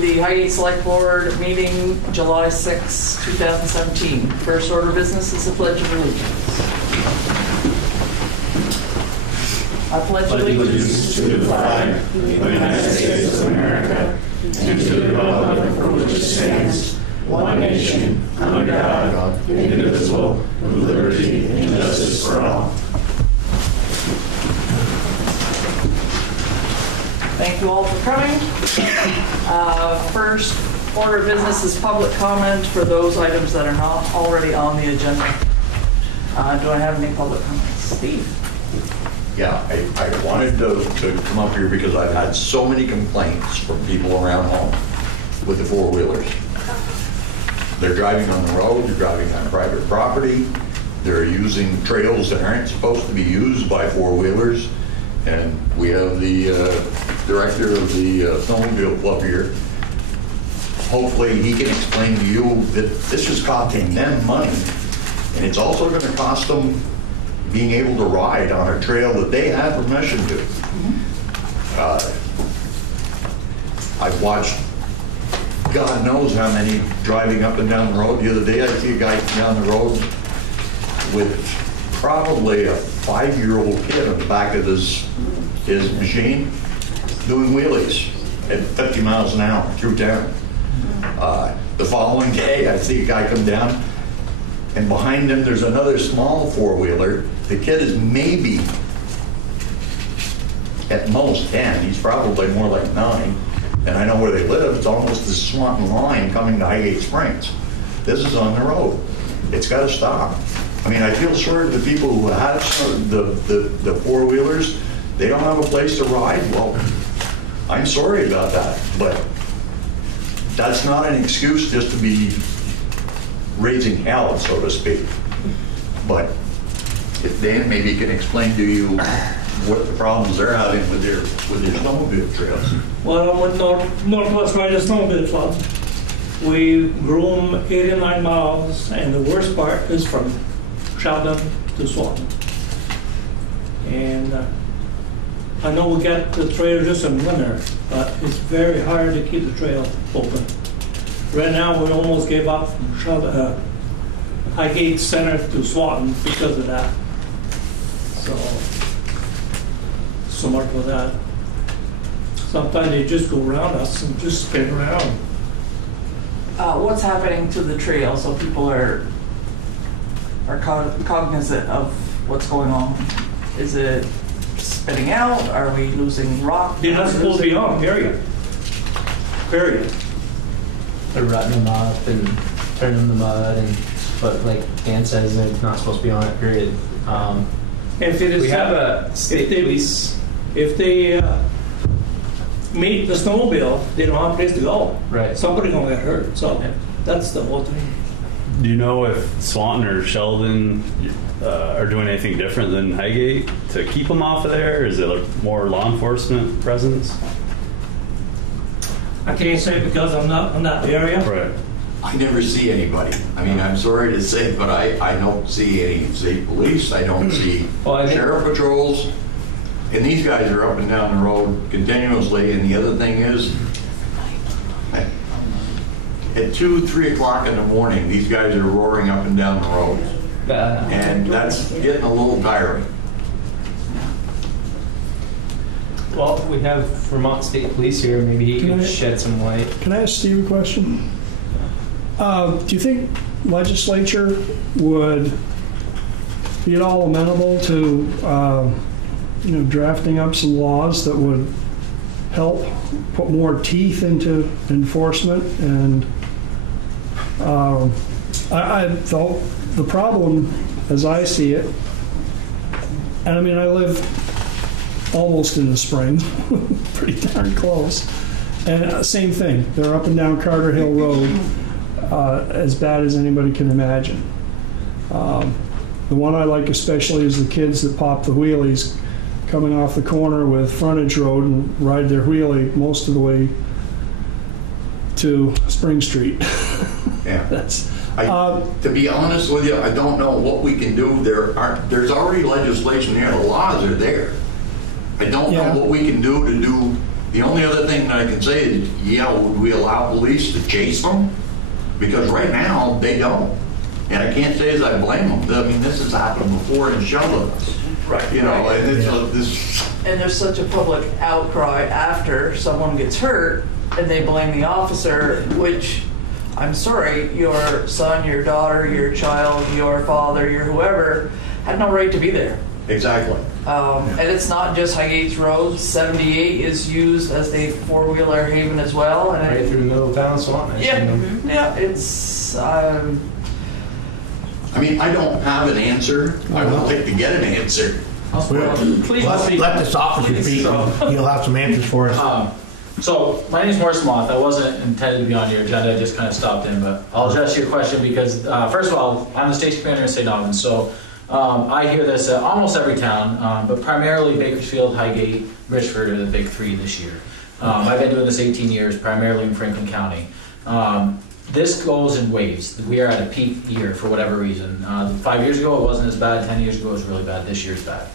the Highgate Selectboard meeting July 6, 2017. First order of business is the Pledge of Allegiance. I pledge allegiance to the flag of the United States of America and to the republic for which it stands, one nation, under God, indivisible, with liberty and justice for all. Thank you all for coming. First order of business is public comment for those items that are not already on the agenda. Do I have any public comments? Steve? Yeah, I wanted to come up here because I've had so many complaints from people around home with the four-wheelers. They're driving on the road, they're driving on private property, they're using trails that aren't supposed to be used by four-wheelers, and we have the director of the snowmobile club here. Hopefully he can explain to you that this is costing them money, and it's also going to cost them being able to ride on a trail that they have permission to. I've watched God knows how many driving up and down the road. The other day I see a guy down the road with probably a 5-year-old kid on the back of his machine doing wheelies at 50 miles an hour through town. The following day I see a guy come down and behind him there's another small four-wheeler. The kid is maybe at most 10. He's probably more like 9. And I know where they live. It's almost the Swanton line coming to Highgate Springs. This is on the road. It's got to stop. I mean, I feel sorry for the people who have the four-wheelers. They don't have a place to ride. Well, I'm sorry about that. But that's not an excuse just to be raising hell, so to speak. But if Dan maybe can explain to you what the problems they're having with their snowmobile trails. Well, I'm with Northwest Riders Snowmobile Club. We groom 89 miles, and the worst part is from Sheldon to Swanton. And I know we get the trail just in winter, but it's very hard to keep the trail open. Right now, we almost gave up from Sheldon, Highgate Center to Swanton because of that. So much for that. Sometimes they just go around us and just spin around. What's happening to the trail so people are cognizant of what's going on? Is it spinning out? Are we losing rock? They're not supposed to be on, period. Period. They're rutting them up and turning the mud, but like Dan says, they're not supposed to be on it, period. If it is, we have a state police. If they meet the snowmobile, they don't have a place to go. Right. Somebody's gonna get hurt. So that's the whole thing. Do you know if Swanton or Sheldon are doing anything different than Highgate to keep them off of there? Is it more law enforcement presence? I can't say because I'm not in that area. Right. I never see anybody. I mean, I'm sorry to say, but I don't see any state police. I don't see sheriff patrols. And these guys are up and down the road continuously. And the other thing is, at 2, 3 o'clock in the morning, these guys are roaring up and down the road. And that's getting a little tiring. Well, we have Vermont State Police here. Maybe he can shed some light. Can I ask Steve a question? Do you think legislature would be at all amenable to drafting up some laws that would help put more teeth into enforcement? And I felt the problem, as I see it, and I mean, I live almost in the Springs, pretty darn close, and same thing. They're up and down Carter Hill Road, as bad as anybody can imagine. The one I like especially is the kids that pop the wheelies coming off the corner with frontage road and ride their wheelie most of the way to Spring Street. Yeah. That's to be honest with you, I don't know what we can do. There's already legislation there. The laws are there. I don't know what we can do The only other thing that I can say is, yeah, would we allow police to chase them? Because right now, they don't. And I can't say as I blame them. I mean, this has happened before in Sheldon. Right. You know, and it's this. And there's such a public outcry after someone gets hurt and they blame the officer, which, I'm sorry, your son, your daughter, your child, your father, your whoever had no right to be there. Exactly. And it's not just Highgate's Road. 78 is used as a four-wheeler haven as well. And Right through the middle of town, Swanton. yeah, it's. I mean, I don't have an answer. I would like to get an answer. Please Let this officer speak. He'll have some answers for us. So my name is Morris Moth. I wasn't intended to be on your agenda. I just kind of stopped in, but I'll address your question because first of all, I'm the station commander in St. Albans, so I hear this at almost every town, but primarily Bakersfield, Highgate, Richford are the big three this year. I've been doing this 18 years, primarily in Franklin County. This goes in waves. We are at a peak year for whatever reason. 5 years ago it wasn't as bad, 10 years ago it was really bad, this year's bad.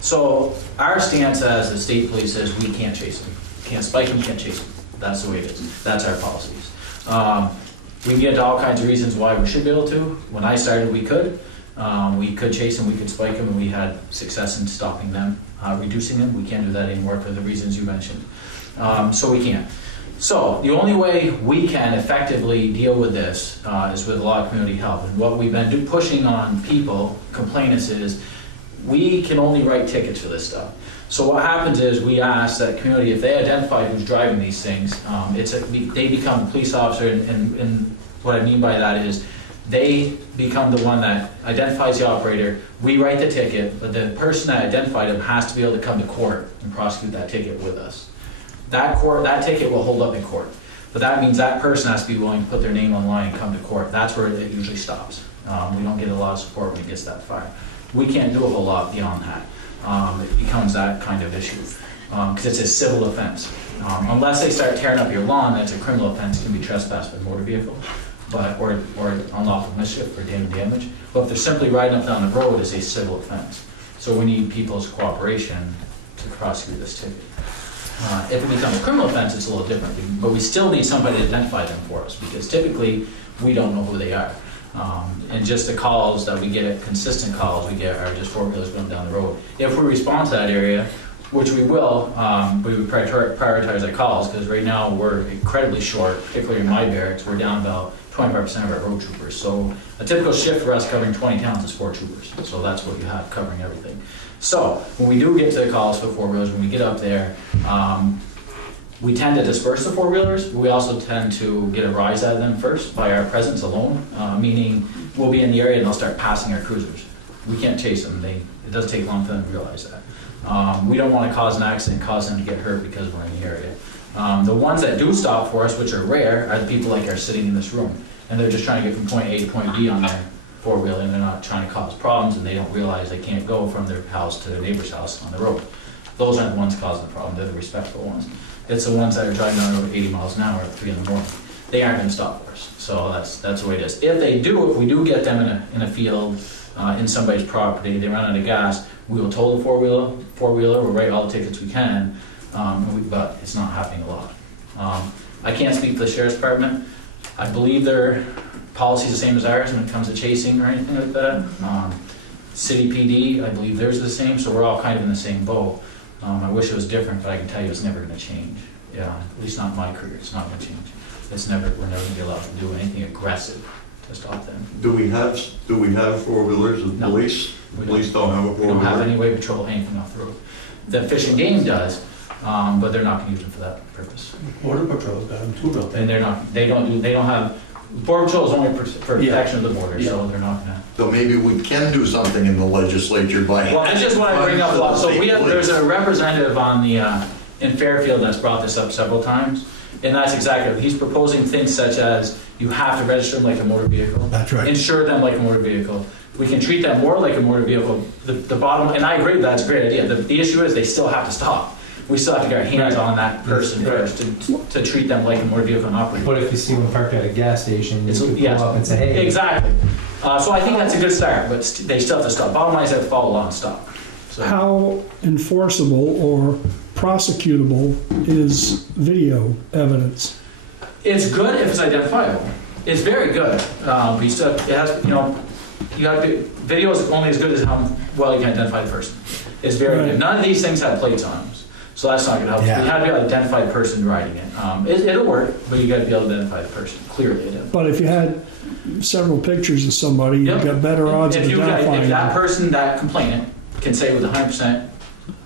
So our stance as the state police is we can't chase them. Can't spike them, can't chase them. That's the way it is. That's our policies. We can get into all kinds of reasons why we should be able to. When I started, we could. We could chase them, we could spike them, and we had success in stopping them, reducing them. We can't do that anymore for the reasons you mentioned. So we can't. So the only way we can effectively deal with this is with a lot of community help. And what we've been pushing on people, complainants, is we can only write tickets for this stuff. So what happens is we ask that community, if they identify who's driving these things, they become a police officer, and what I mean by that is they become the one that identifies the operator. We write the ticket, but the person that identified him has to be able to come to court and prosecute that ticket with us. That ticket will hold up in court, but that means that person has to be willing to put their name on the line and come to court. That's where it usually stops. We don't get a lot of support when it gets that far. We can't do a whole lot beyond that. It becomes that kind of issue because it's a civil offense. Unless they start tearing up your lawn, that's a criminal offense. It can be trespass by motor vehicle, or unlawful mischief or damage. But if they're simply riding up down the road, it's a civil offense. So we need people's cooperation to prosecute this ticket. If it becomes a criminal offense, it's a little different. But we still need somebody to identify them for us because typically we don't know who they are. And just the calls that we get, consistent calls we get, are just four-wheelers going down the road. If we respond to that area, which we will, we would prioritize our calls because right now we're incredibly short, particularly in my barracks. We're down about 25% of our road troopers. So a typical shift for us covering 20 towns is 4 troopers. So that's what you have covering everything. So when we do get to the calls for four-wheelers, when we get up there, we tend to disperse the four-wheelers, but we also tend to get a rise out of them first by our presence alone, meaning we'll be in the area and they'll start passing our cruisers. We can't chase them. It does take long for them to realize that. We don't want to cause an accident, cause them to get hurt because we're in the area. The ones that do stop for us, which are rare, are the people like are sitting in this room, and they're just trying to get from point A to point B on their four-wheeler, and they're not trying to cause problems, and they don't realize they can't go from their house to their neighbor's house on the road. Those aren't the ones causing the problem. They're the respectful ones. It's the ones that are driving down the road 80 miles an hour at 3 in the morning. They aren't going to stop for us. So that's the way it is. If we do get them in a field, in somebody's property, they run out of gas, we will tow the four-wheeler, we'll write all the tickets we can, but it's not happening a lot. I can't speak for the Sheriff's Department. I believe their policy is the same as ours when it comes to chasing or anything like that. City PD, I believe theirs is the same, so we're all kind of in the same boat. I wish it was different, but I can tell you it's never going to change. Yeah, at least not in my career. It's not going to change. We're never going to be allowed to do anything aggressive to stop them. Do we have four-wheelers in police? Police don't have a four-wheeler? We don't have any way patrol anything off the road. The Fish and Game does, but they're not going to use them for that purpose. Border Patrol's got them too, don't they? And they don't have. Border Patrol is only for protection of the border, so they're not going to. So maybe we can do something in the legislature by. Well, I just want to bring up a lot. So there's a representative on the in Fairfield that's brought this up several times, and that's exactly. He's proposing things such as you have to register them like a motor vehicle. That's right. Insure them like a motor vehicle. We can treat them more like a motor vehicle. The bottom, and I agree that's a great idea. The issue is they still have to stop. We still have to get our hands on that person first to treat them like a motor vehicle and operate. But if you see one parked at a gas station, you can pull up and say, hey. Exactly. So I think that's a good start, but they still have to stop. Bottom line is they have to follow law and stop. So How enforceable or prosecutable is video evidence? it's good if it's identifiable. It's very good. But you still, it has, you know, you got to. Video is only as good as how well you can identify the person. It's very Right. good. None of these things have plates on them, so that's not going to help. Yeah. You have to be able to identify the person riding it. It'll work, but you got to be able to identify the person clearly. But if you had several pictures of somebody, Yep. you've got better odds of If identifying that them. person, that complainant, can say with 100%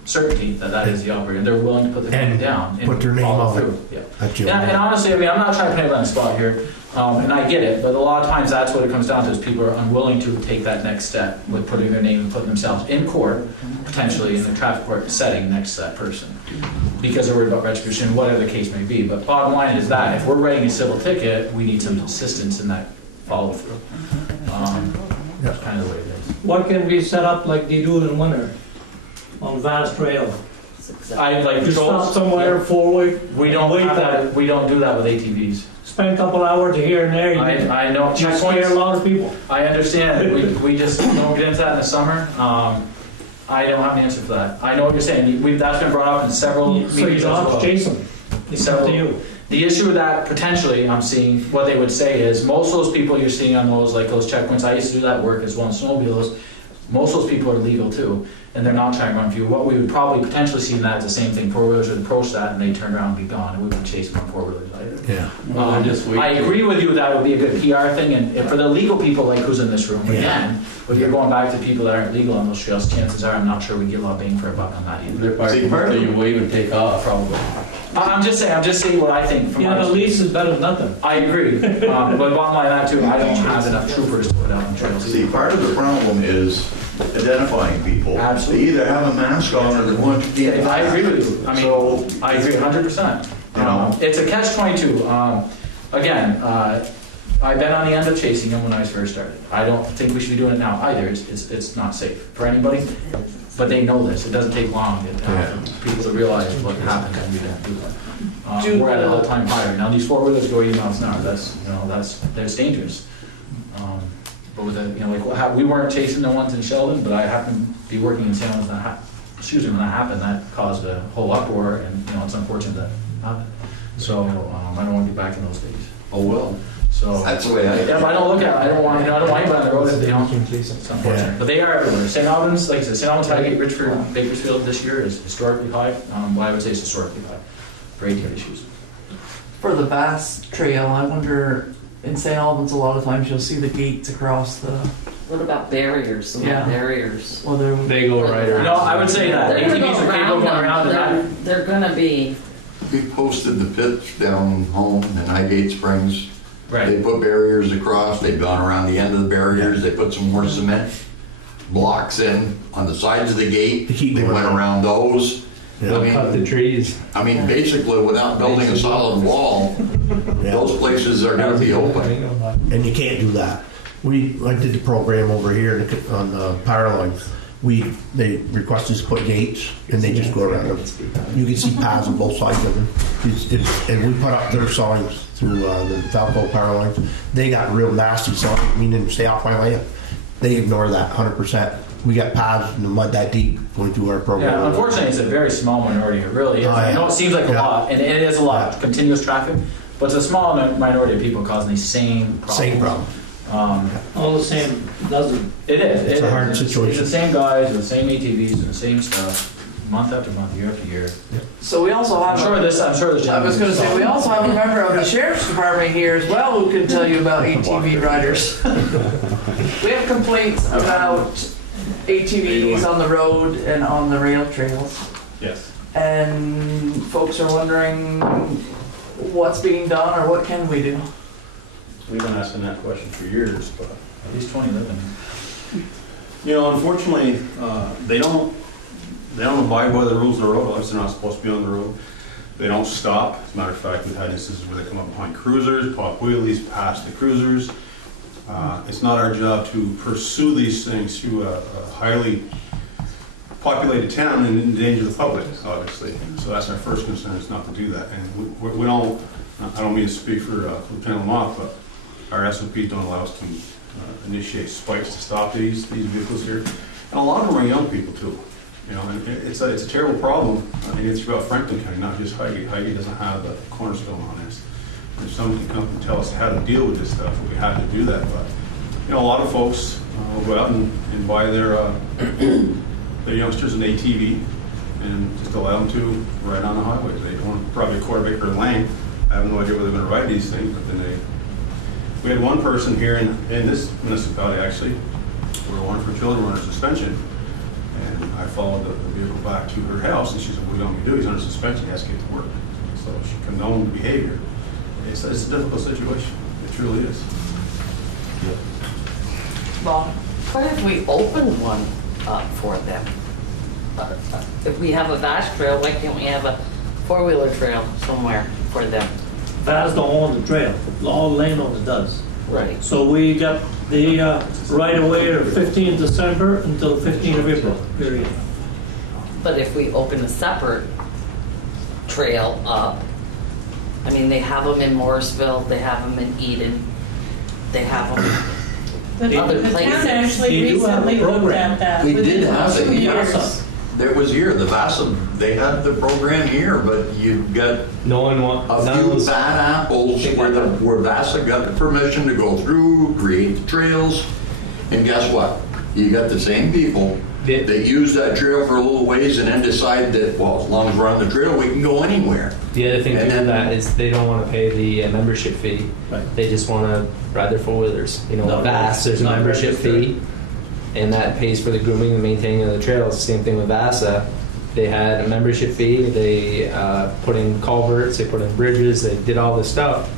certainty that that is the operator, they're willing to put their name And down and put their name follow on it. through. Yeah. That's your And honestly, I mean, I'm not trying to put anybody on the spot here, and I get it, but a lot of times that's what it comes down to, is people are unwilling to take that next step with putting their name and putting themselves in court, potentially in the traffic court setting next to that person, because they're worried about retribution, whatever the case may be. But bottom line is that if we're writing a civil ticket, we need some assistance in that follow through. That's kind of the way it is. What can we set up like they do in winter on vast trail? I like Just stop patrols. somewhere, forward, We don't wait have there. that. We don't do that with ATVs. Spend a couple hours here and there. I know You scare a checkpoints. lot of people. I understand. We just don't get into that in the summer. I don't have an answer for that. I know what you're saying. That's been brought up in several So you meetings as don't have well. to chase them. It's up to you. The issue with that, potentially, I'm seeing, what they would say is, most of those people you're seeing on those, like those checkpoints, I used to do that work as well in snowmobiles, most of those people are legal too, and they're not trying to run for you. What we would probably potentially see in that is the same thing, four-wheelers would approach that and they turn around and be gone, and we wouldn't chase them on four-wheelers either. Yeah. I agree with you that would be a good PR thing, and for the legal people like who's in this room, Yeah. again, if you're going back to people that aren't legal on those trails, chances are I'm not sure we get a lot of bang for a buck on that either. They're parked you wave and take off. Probably. I'm just saying what I think from Yeah, my the lease is better than nothing. I agree, but bottom line that too, I don't have enough troopers to put out on trails. See, part of the problem is identifying people. Absolutely. They either have a mask on or they want you to. I agree with you. I mean, I agree 100%. You know. It's a catch-22. Again, I've been on the end of chasing them when I first started. I don't think we should be doing it now either. It's not safe for anybody. But they know this. It doesn't take long for people to realize what happens when we don't do that. We're at an all-time high. Now these four-wheelers go 80 miles an hour. That's dangerous. But with we weren't chasing the ones in Sheldon, but I happened to be working in San Jose when that happened. That caused a whole uproar, and it's unfortunate that happened. So I don't want to get back in those days. Oh, well. So That's the way I. yeah, but I don't look at it. I don't want anybody on the road if they don't. It's unfortunate. Yeah. But they are everywhere. St. Albans, like I said, St. Albans, Highgate, Richford, Bakersfield this year is historically high. Well, I would say it's historically high for ATV issues. For the Bass Trail, I wonder, in St. Albans, a lot of times you'll see the gates across the, What about barriers? Some Yeah. barriers. well, they're, They go right around. No, I would say that. They're gonna ATVs go are capable of going around around them. and that. They're gonna be. We posted the pitch down home in Highgate Springs. Right. They put barriers across, they've gone around the end of the barriers, they put some more cement blocks in on the sides of the gate. To keep They them went around. around those. They'll cut the trees. I mean, basically, without building a solid wall, those places are gonna be open. And you can't do that. I did the program over here on the power lines. They requested us to put gates, and they just go around them. You can see paths on both sides of them. And we put up their signs through the Falco power lines. They got real nasty signs, meaning stay off my land. They ignore that 100%. We got paths in the mud that deep going through our program. Yeah, unfortunately, it's a very small minority. It really is. Oh, yeah. I know it seems like a Yeah. lot, and it is a lot. Yeah. Continuous traffic, but it's a small minority of people causing these same problems. Same problem. All the same dozen. It is. It's a hard situation. It's the same guys with the same ATVs and the same stuff, month after month, year after year. so we also have. I'm sure this. I was going to say, we also have a member of the Sheriff's Department here as well who can tell you about ATV riders. We have complaints about ATVs on the road and on the rail trails. Yes. And folks are wondering what's being done or what can we do? We've been asking that question for years, but At least 20 living. unfortunately, they don't abide by the rules of the road. Obviously, they're not supposed to be on the road. They don't stop. As a matter of fact, we've had instances where they come up behind cruisers, pop wheelies past the cruisers. It's not our job to pursue these things through a highly populated town and endanger the public, obviously. So that's our first concern, is not to do that. And we don't, I don't mean to speak for Lieutenant Mock, but our SOPs don't allow us to initiate spikes to stop these vehicles here. And a lot of them are young people too. You know, and it's a terrible problem. I mean, it's throughout Franklin County, not just Highgate. Highgate doesn't have the cornerstone on this. If someone can come and tell us how to deal with this stuff, we have to do that. But you know, a lot of folks will go out and buy their youngsters an ATV and just allow them to ride on the highways. They want probably a quarter acre of land. I have no idea where they're going to ride these things, but then we had one person here in this municipality actually, where one of her children were under suspension, and I followed the vehicle back to her house, and she said, "What do you want me to do? He's under suspension. He has to get to work." So she condoned the behavior. It's a difficult situation. It truly is. Well, What if we opened one up for them? If we have a VAS trail, why can't we have a four-wheeler trail somewhere for them? That's the own the trail. All landowner does. Right. So we got the right of way of 15th December until 15th of April, period. But if we open a separate trail up, I mean, they have them in Morrisville, they have them in Eden, they have them They- other The town places. actually They do have a recently looked program. at that. We within did have the it. years. There was here, the VASA, they had the program here, but you've got No one wants, a none of few those, bad apples where VASA got the permission to go through, create the trails, and guess what? You got the same people Yeah. that use that trail for a little ways and then decide that, well, as long as we're on the trail, we can go anywhere. the other thing And too then- with that is they don't want to pay the membership fee. Right. They just want to ride their four-wheelers. You know, Not VAS, there's a not membership registered. fee, and that pays for the grooming and maintaining of the trails. Same thing with VASA. They had a membership fee. They put in culverts. They put in bridges. They did all this stuff.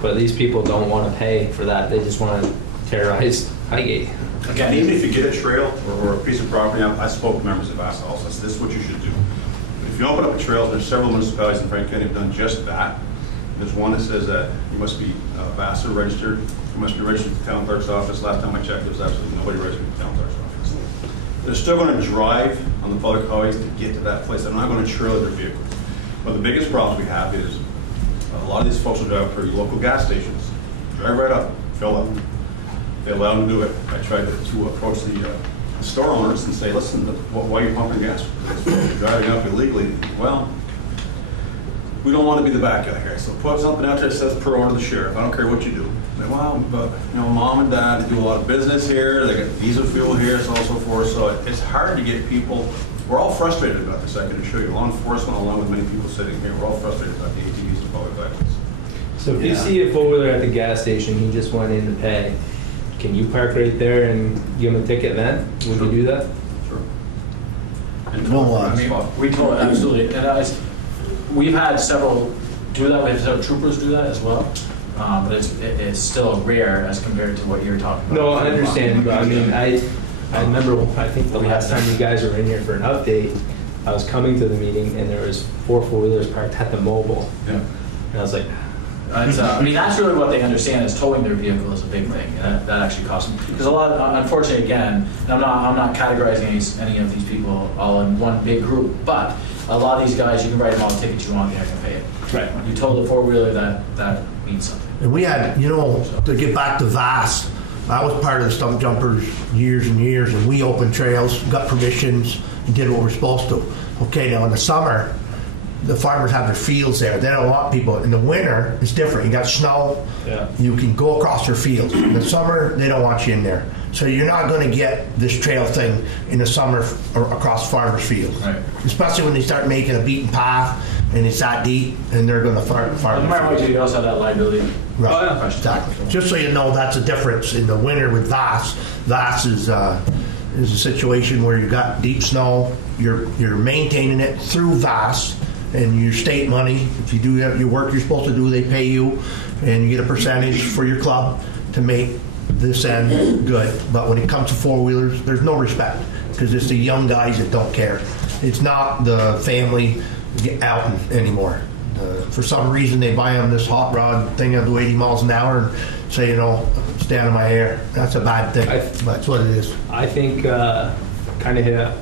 But these people don't want to pay for that. They just want to terrorize Highgate. Again, even if you get a trail or a piece of property, I spoke to members of VASA also. This is what you should do. If you open up a trail, there's several municipalities in Franklin County have done just that. There's one that says that you must be VASA registered. You must be registered at the town clerk's office. Last time I checked, there was absolutely nobody registered at the town clerk's office. They're still going to drive on the public highways to get to that place. They're not going to trail their vehicles. But the biggest problem we have is a lot of these folks will drive up to local gas stations, drive right up, fill up. They allow them to do it. I tried to approach the store owners and say, listen, why are you pumping gas? You're driving up illegally. Well, we don't want to be the bad guy here. So put something out there that says per order of the sheriff. I don't care what you do. Say, well, but you know, mom and dad, they do a lot of business here. They got diesel fuel here, so on and so forth. So it's hard to get people. We're all frustrated about this. I can assure you. Law enforcement, along with many people sitting here, we're all frustrated about the ATVs and public highways. So if you see a four-wheeler at the gas station, he just went in to pay. Can you park right there and give him a ticket then? Would you do that? Sure. And No, I mean, We told, absolutely, and we've had several do that, we have several troopers do that as well, but it's still rare as compared to what you're talking about. No, I understand, but I mean, I remember, I think the last time you guys were in here for an update, I was coming to the meeting and there was 4 four-wheelers parked at the mobile. Yeah. And I was like, I mean, that's really what they understand is towing their vehicle is a big thing, and that actually costs them. Because a lot, unfortunately, again, and I'm not categorizing any of these people all in one big group, but a lot of these guys, you can write them all the tickets you want, they're not going to pay it. right. You told the four-wheeler that means something. And we had, you know, to get back to VAS, I was part of the Stump Jumpers years and years, and we opened trails, got permissions, and did what we're supposed to. Okay, now in the summer, the farmers have their fields there. They don't want people. In the winter, it's different. You got snow. Yeah. You can go across their fields. In the summer, they don't want you in there. So you're not going to get this trail thing in the summer or across farmers' fields. Right. Especially when they start making a beaten path and it's that deep and they're going to farm. No matter what you do, you also have that liability. Right, Oh, yeah. exactly. Just so you know, that's a difference in the winter with VAS. VAS is a situation where you got deep snow, you're maintaining it through VAS, and your state money. If you do your work you're supposed to do, they pay you, and you get a percentage for your club to make this end good. But when it comes to four-wheelers, there's no respect because it's the young guys that don't care. It's not the family outing anymore. For some reason, they buy them this hot rod thing that'll do 80 miles an hour and say, you know, stay out of my hair. That's a bad thing. That's what it is. I think kind of hit a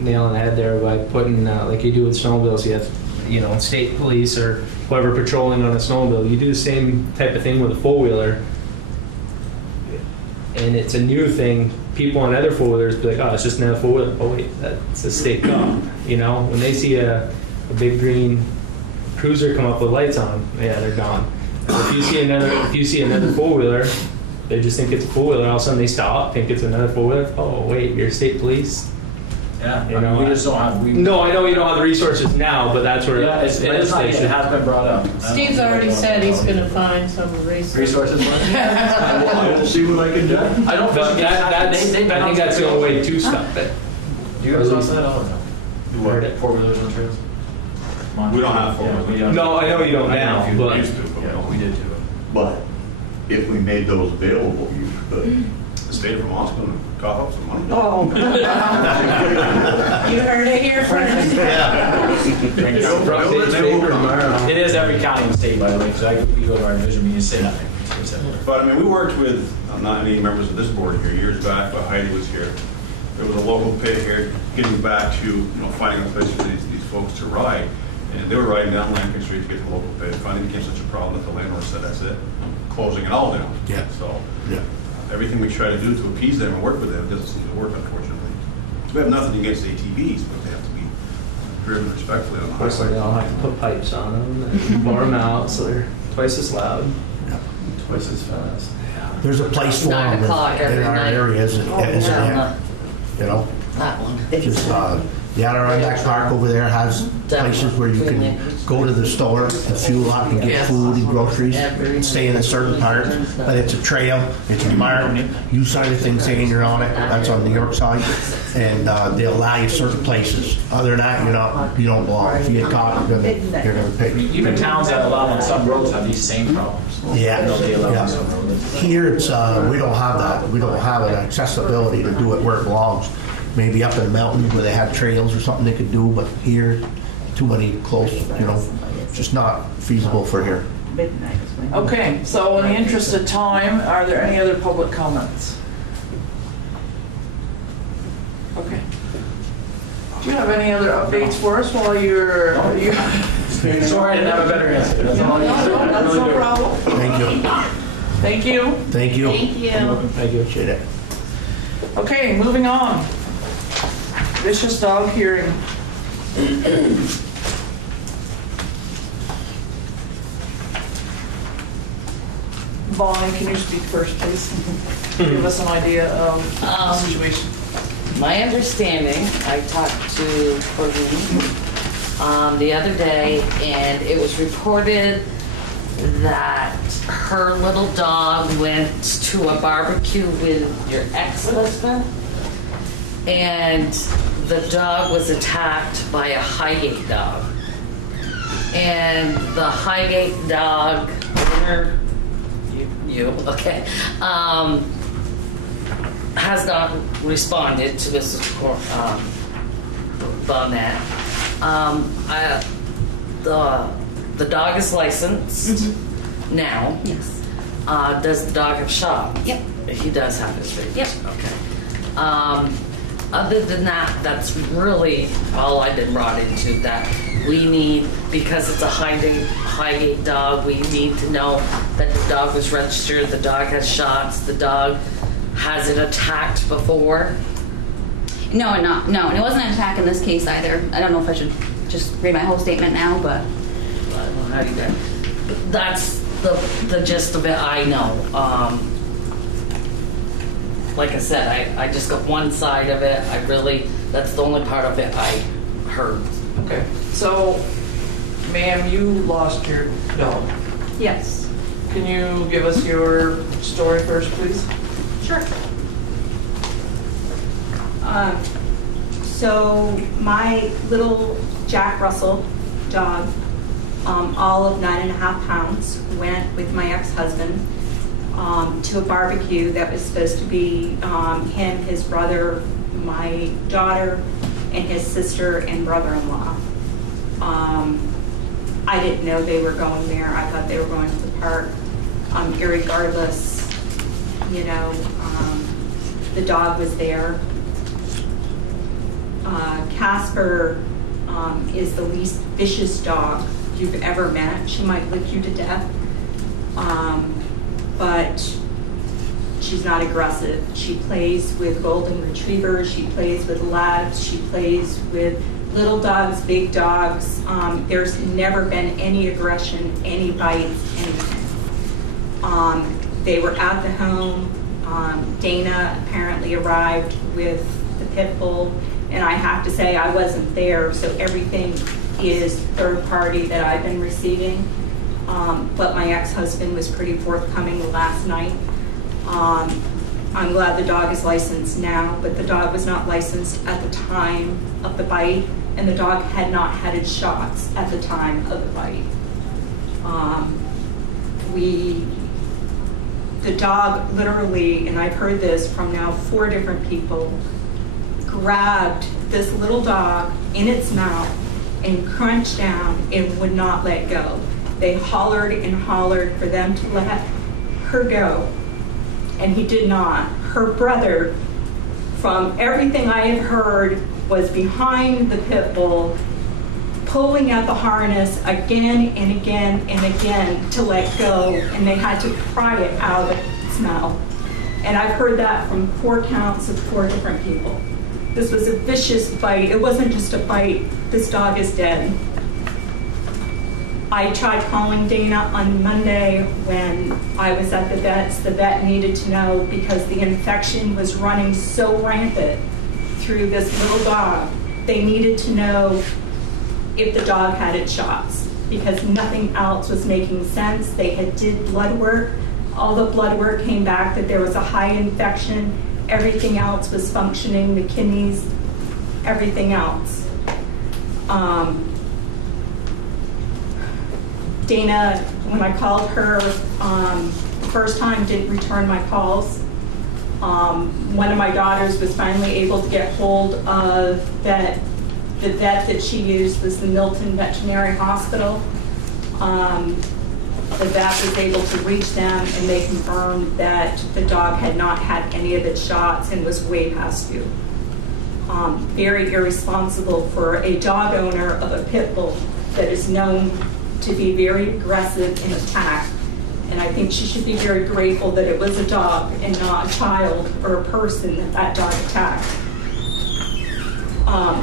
nail on the head there by putting, like you do with snowmobiles, you have, you know, state police or whoever patrolling on a snowmobile. You do the same type of thing with a four-wheeler. and it's a new thing, people on other four-wheelers be like, oh, it's just another four-wheeler. Oh wait, that's a state cop. You know, when they see a big green cruiser come up with lights on, yeah, they're gone. If you see another four-wheeler, they just think it's a four-wheeler. All of a sudden they stop, think it's another four-wheeler. Oh wait, you're state police. Yeah, You know, we just don't have. No, I know you don't have the resources now, but that's where Yeah, it is not, it has been brought up. Steve's already said he's gonna find some Resources for it? I will see what I can do. I don't But think I think that's the only way to stop it. Do you guys also that all the time? Do what? Four-wheelers on trails? We don't have Yeah, we four-wheelers. don't. No, I know you don't now, but We used to, but we Yeah, don't. we did too. But if we made those available, you could. The state of Vermont's going to cough up some money. Oh. You heard it here first. front page paper tomorrow. It is every county in the state, by the way, because we go to our division meetings, say nothing. But I mean, we worked with, not any members of this board here, years back, but Heidi was here. There was a local pit here, getting back to, finding a place for these folks to ride. And they were riding down Lancaster Street to get to the local pit. Finally became such a problem that the landlord said, that's it, closing it all down. Yeah. So Yeah. everything we try to do to appease them and work with them doesn't seem to work, unfortunately. So we have nothing against ATVs, but they have to be driven respectfully on the Of course, highway. they all have to put pipes on them and bore them out so they're twice as loud, twice as fast. There's a place for 9 them o'clock in every our night. area, isn't Yeah, there? You know, that one. just, the Adirondack Park over there has places where you can go to the store and fuel up and get food and groceries, stay in a certain part, but it's a trail, it's marked, you sign a thing saying you're on it, that's on the York side, and they'll allow you certain places. Other than that, you don't belong. If you get caught, you're gonna pay. Even towns that allow on some roads have these same problems. Yeah, They allow yeah. on some roads. Here, it's, we don't have that. We don't have an accessibility to do it where it belongs. Maybe up in the mountains where they have trails or something they could do, but here, too many close, just not feasible for here. Okay, so in the interest of time, are there any other public comments? Okay. Do you have any other updates for us while you're... Sorry, I didn't have a better answer. That's all I can say. That's no problem. Thank you. Thank you. Thank you. Thank you. Thank you. Appreciate it. Okay, moving on. Vicious dog hearing. Bonnie, can you speak first, please? Give us an idea of the situation. My understanding, I talked to Courtney the other day, and it was reported that her little dog went to a barbecue with your ex-husband, and the dog was attacked by a Highgate dog. And the Highgate dog owner, okay, has not responded to Mrs. Bonnet. The dog is licensed now. Yes. Does the dog have shot? Yep. He does have his rabies. Yep. Okay. Other than that, that's really all I've been brought into. That we need, because it's a Highgate dog, we need to know that the dog was registered, the dog has shots, the dog has it attacked before. No, and it wasn't an attack in this case either. I don't know if I should just read my whole statement now, but How do you get? That's the gist of it. I know. Like I said, I just got one side of it. That's the only part of it I heard. Okay, so, ma'am, you lost your dog. yes. Can you give us your story first, please? Sure. So my little Jack Russell dog, all of 9.5 pounds, went with my ex-husband to a barbecue that was supposed to be him, his brother, my daughter, and his sister and brother-in-law. I didn't know they were going there. I thought they were going to the park. Irregardless, the dog was there. Casper is the least vicious dog you've ever met. She might lick you to death. But She's not aggressive. She plays with golden retrievers. She plays with labs. She plays with little dogs, big dogs. There's never been any aggression, any bites, anything. They were at the home. Dana apparently arrived with the pit bull, and I have to say I wasn't there, so everything is third party that I've been receiving. But my ex-husband was pretty forthcoming last night. I'm glad the dog is licensed now, but the dog was not licensed at the time of the bite, and the dog had not had its shots at the time of the bite. The dog literally, and I've heard this from now 4 different people, grabbed this little dog in its mouth and crunched down and would not let go. They hollered and hollered for them to let her go, and he did not. Her brother, from everything I have heard, was behind the pit bull, pulling at the harness again and again and again to let go, and they had to pry it out of its mouth. And I've heard that from 4 counts of 4 different people. This was a vicious bite. It wasn't just a bite. This dog is dead. I tried calling Dana on Monday when I was at the vet's. The vet needed to know because the infection was running so rampant through this little dog. They needed to know if the dog had its shots because nothing else was making sense. They had did blood work. All the blood work came back that there was a high infection. Everything else was functioning, the kidneys, everything else. Dana, when I called her the first time, didn't return my calls. One of my daughters was finally able to get hold of the vet that she used was the Milton Veterinary Hospital. The vet was able to reach them, and they confirmed that the dog had not had any of its shots and was way past due. Very irresponsible for a dog owner of a pit bull that is known to be very aggressive in attack. And I think she should be very grateful that it was a dog and not a child or a person that dog attacked.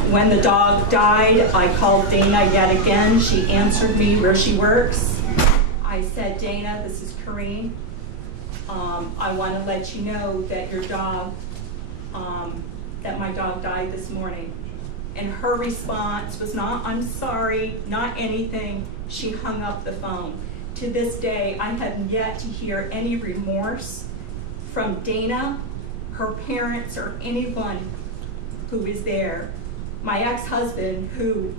When the dog died, I called Dana yet again. She answered me where she works. I said, Dana, this is Corrine. I want to let you know that your dog, that my dog died this morning. And her response was not, I'm sorry, not anything. She hung up the phone. To this day, I have yet to hear any remorse from Dana, her parents, or anyone who is there. My ex-husband, who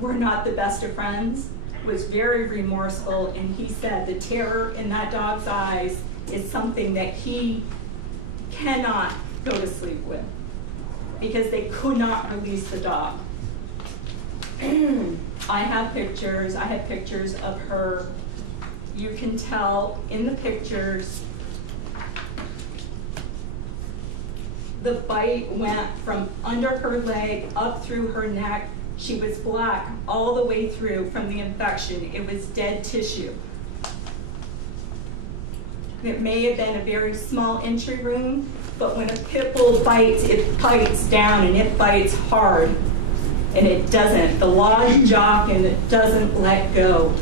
were not the best of friends, was very remorseful, and he said the terror in that dog's eyes is something that he cannot go to sleep with because they could not release the dog. I have pictures of her. You can tell in the pictures the bite went from under her leg up through her neck. She was black all the way through from the infection. It was dead tissue. It may have been a very small entry wound, but when a pit bull bites, it bites down and it bites hard. And it doesn't. The lodge jock and it doesn't let go.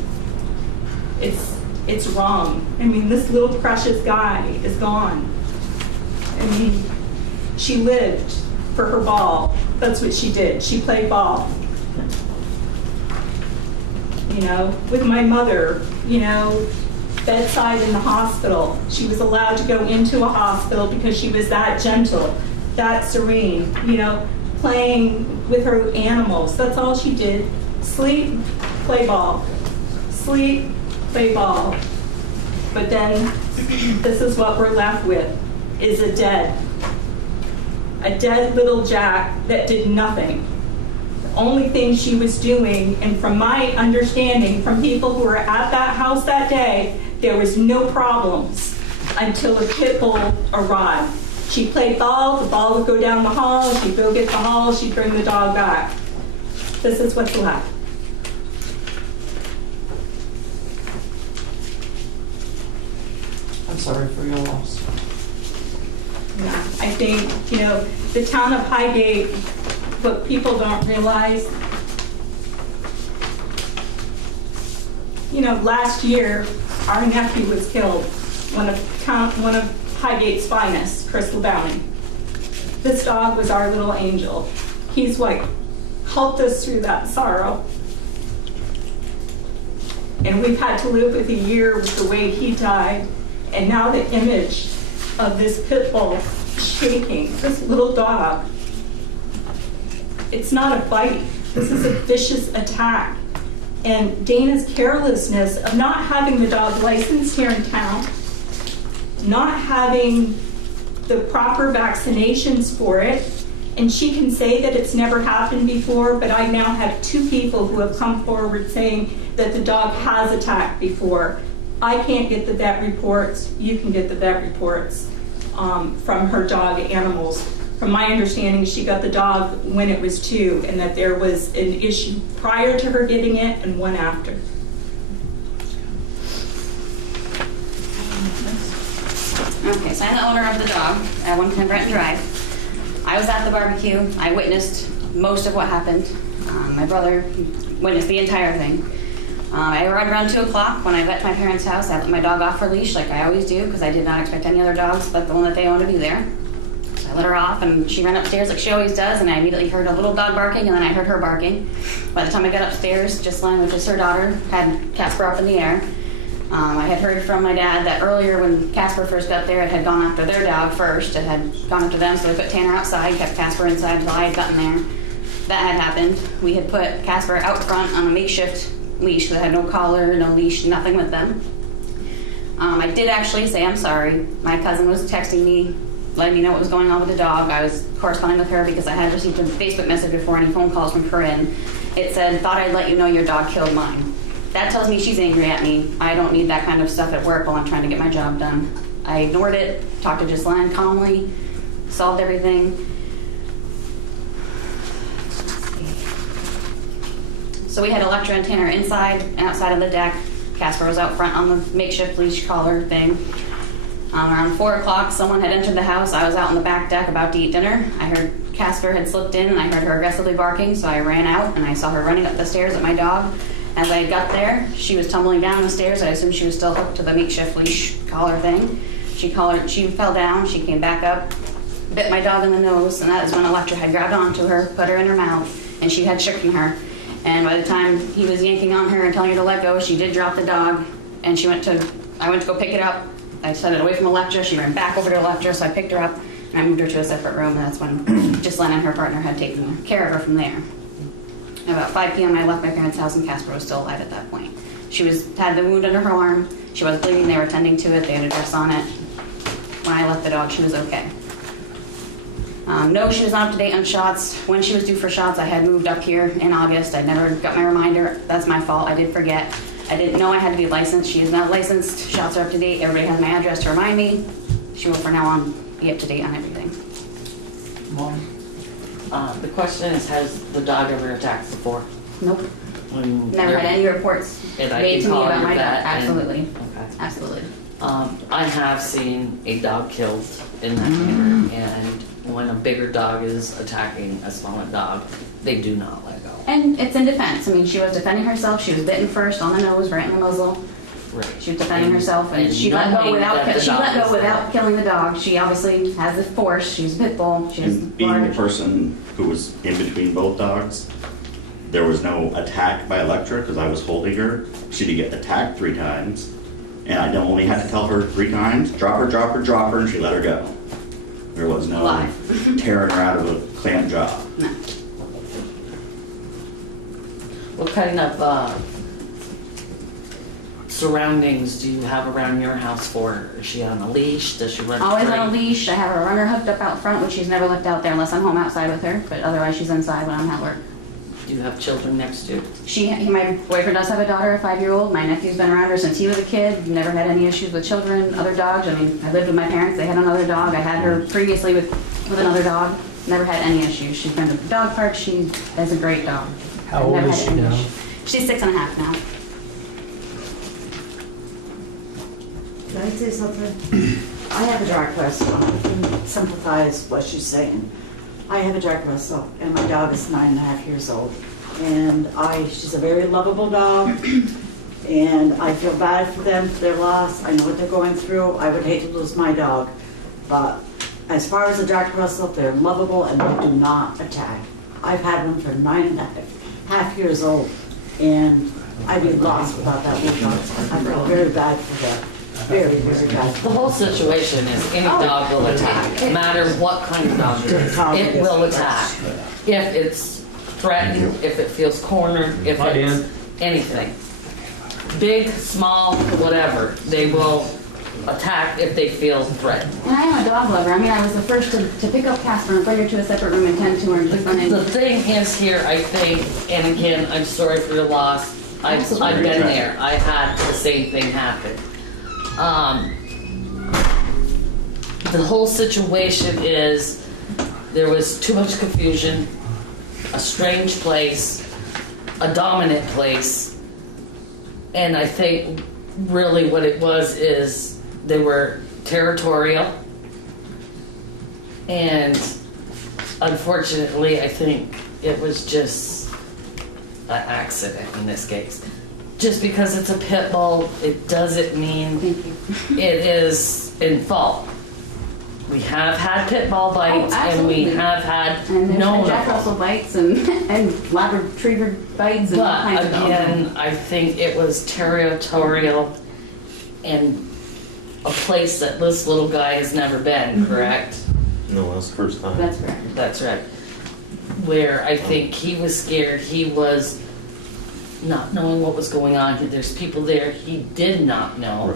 It's wrong. I mean, this little precious guy is gone. I mean, she lived for her ball. That's what she did. She played ball. You know, with my mother, you know, bedside in the hospital. She was allowed to go into a hospital because she was that gentle, that serene, you know, playing with her animals. That's all she did. Sleep, play ball. Sleep, play ball. But then this is what we're left with, is a dead little Jack that did nothing. The only thing she was doing, and from my understanding from people who were at that house that day, there was no problems until a pit bull arrived. She played ball, the ball would go down the hall, she'd go get the ball, she'd bring the dog back. This is what's left. I'm sorry for your loss. Yeah, I think, the town of Highgate, what people don't realize, last year, our nephew was killed, one of Highgate's finest, Chris LeBounty. This dog was our little angel. He's what helped us through that sorrow. And we've had to live with a year with the way he died. And now the image of this pit bull shaking, this little dog. It's not a bite. This is a vicious attack. And Dana's carelessness of not having the dog licensed here in town, not having the proper vaccinations for it, and she can say that it's never happened before, but I now have 2 people who have come forward saying that the dog has attacked before. I can't get the vet reports. You can get the vet reports from her dog animals. From my understanding, she got the dog when it was 2, and that there was an issue prior to her getting it and one after. Okay, so I'm the owner of the dog at 110 Brenton Drive. I was at the barbecue. I witnessed most of what happened. My brother witnessed the entire thing. I arrived around 2 o'clock. When I got to my parents' house, I let my dog off her leash like I always do because I did not expect any other dogs but the one that they own to be there. So I let her off and she ran upstairs like she always does, and I immediately heard a little dog barking and then I heard her barking. By the time I got upstairs, Ghislaine, which is her daughter, had Casper up in the air. I had heard from my dad that earlier when Casper first got there, it had gone after their dog first. It had gone after them, so they put Tanner outside, kept Casper inside until I had gotten there. That had happened. We had put Casper out front on a makeshift leash that had no collar, no leash, nothing with them. I did actually say I'm sorry. My cousin was texting me, letting me know what was going on with the dog. I was corresponding with her because I had received a Facebook message before any phone calls from Corinne. It said, thought I'd let you know your dog killed mine. That tells me she's angry at me. I don't need that kind of stuff at work while I'm trying to get my job done. I ignored it, talked to Ghislaine calmly, solved everything. So we had Electra and Tanner inside and outside of the deck. Casper was out front on the makeshift leash collar thing. Around 4 o'clock, someone had entered the house. I was out on the back deck about to eat dinner. I heard Casper had slipped in and I heard her aggressively barking, so I ran out and I saw her running up the stairs at my dog. As I got there, she was tumbling down the stairs. I assumed she was still hooked to the makeshift leash collar thing. She fell down, she came back up, bit my dog in the nose, and that is when Electra had grabbed onto her, put her in her mouth, and she had shaken her. And by the time he was yanking on her and telling her to let go, she did drop the dog, and I went to go pick it up. I set it away from Electra. She ran back over to Electra, so I picked her up, and I moved her to a separate room, and that's when Ghislaine and her partner had taken care of her from there. About 5 p.m. I left my parents' house and Casper was still alive at that point. She had the wound under her arm. She was bleeding. They were tending to it. They had a dress on it. When I left the dog, she was okay. No, she was not up to date on shots. When she was due for shots, I had moved up here in August. I never got my reminder. That's my fault. I did forget. I didn't know I had to be licensed. She is not licensed. Shots are up to date. Everybody has my address to remind me. She will, from now on, be up to date on everything. Mom, the question is, has the dog ever attacked before? Nope. Never had any reports made to me about my dog. Absolutely. Okay. Absolutely. I have seen a dog killed in that manner, and when a bigger dog is attacking a smaller dog, they do not let go. And it's in defense. I mean, she was defending herself. She was bitten first on the nose, right in the muzzle. Right. She was defending herself, and she let go without killing the dog. She obviously has the force. She's a pit bull. She's being the person who was in between both dogs, there was no attack by Electra because I was holding her. She did get attacked 3 times, and I only had to tell her 3 times, drop her, drop her, drop her, and she let her go. There was no tearing her out of a clamp jaw. No. What kind of surroundings do you have around your house for her? Is she on a leash? Does she run Always free? on a leash. I have her runner hooked up out front, which she's never left out there unless I'm home outside with her, but otherwise she's inside when I'm at work. Do you have children next to you? My boyfriend does have a daughter, a 5-year-old. My nephew's been around her since he was a kid. Never had any issues with children, other dogs. I mean, I lived with my parents. They had another dog. I had her previously with another dog. Never had any issues. She's been to the dog park. She is a great dog. How old is she now? She's 6.5 now. I say something? I have a Jack Russell. I can sympathize what she's saying. I have a Jack Russell, and my dog is 9.5 years old. And she's a very lovable dog, and I feel bad for them for their loss. I know what they're going through. I would hate to lose my dog. But as far as the Jack Russell, they're lovable and they do not attack. I've had one for 9.5 years old, and I'd be lost without that little dog. I feel very bad for them. Very, very bad. The whole situation is any dog will attack, no matter what kind of dog it is. It will attack. If it's threatened, if it feels cornered, if it's anything. Big, small, whatever, they will attack if they feel threatened. And I am a dog lover. I mean, I was the first to pick up Casper and bring her to a separate room and tend to her and just run in. The thing is here, I think, and again, I'm sorry for your loss. I've been there. I had the same thing happen. The whole situation is there was too much confusion, a strange place, a dominant place, and I think really what it was is they were territorial, and unfortunately I think it was just an accident in this case. Just because it's a pit bull, it doesn't mean it is in fault. We have had pit bull bites, and we have had known Jack Russell bites and Labrador Retriever bites. And but again, I think it was territorial and a place that this little guy has never been. Correct? No, that's the first time. That's correct. That's right. Where I think he was scared. He was not knowing what was going on. There's people there he did not know.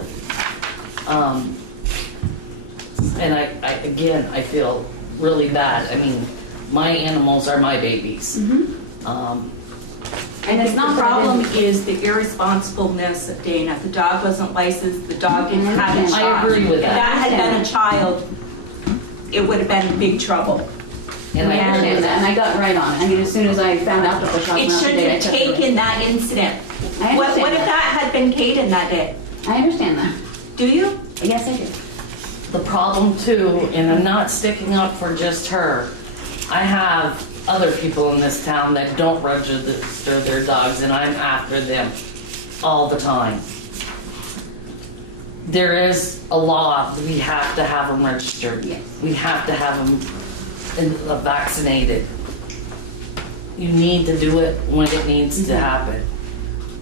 Right. And I feel really bad. I mean, my animals are my babies. And it's not the problem is the irresponsibleness of Dana. The dog wasn't licensed. The dog didn't have a child. I agree with that. If that had been a child, it would have been in big trouble. And I understand that, and I got right on it. I mean, as soon as I found out that the shop it shouldn't have taken that incident. What if that had been Caden that day? I understand that. Do you? Yes, I do. The problem too, and I'm not sticking up for just her, I have other people in this town that don't register their dogs, and I'm after them all the time. There is a law that we have to have them registered. Yes. We have to have them vaccinated. You need to do it when it needs to happen.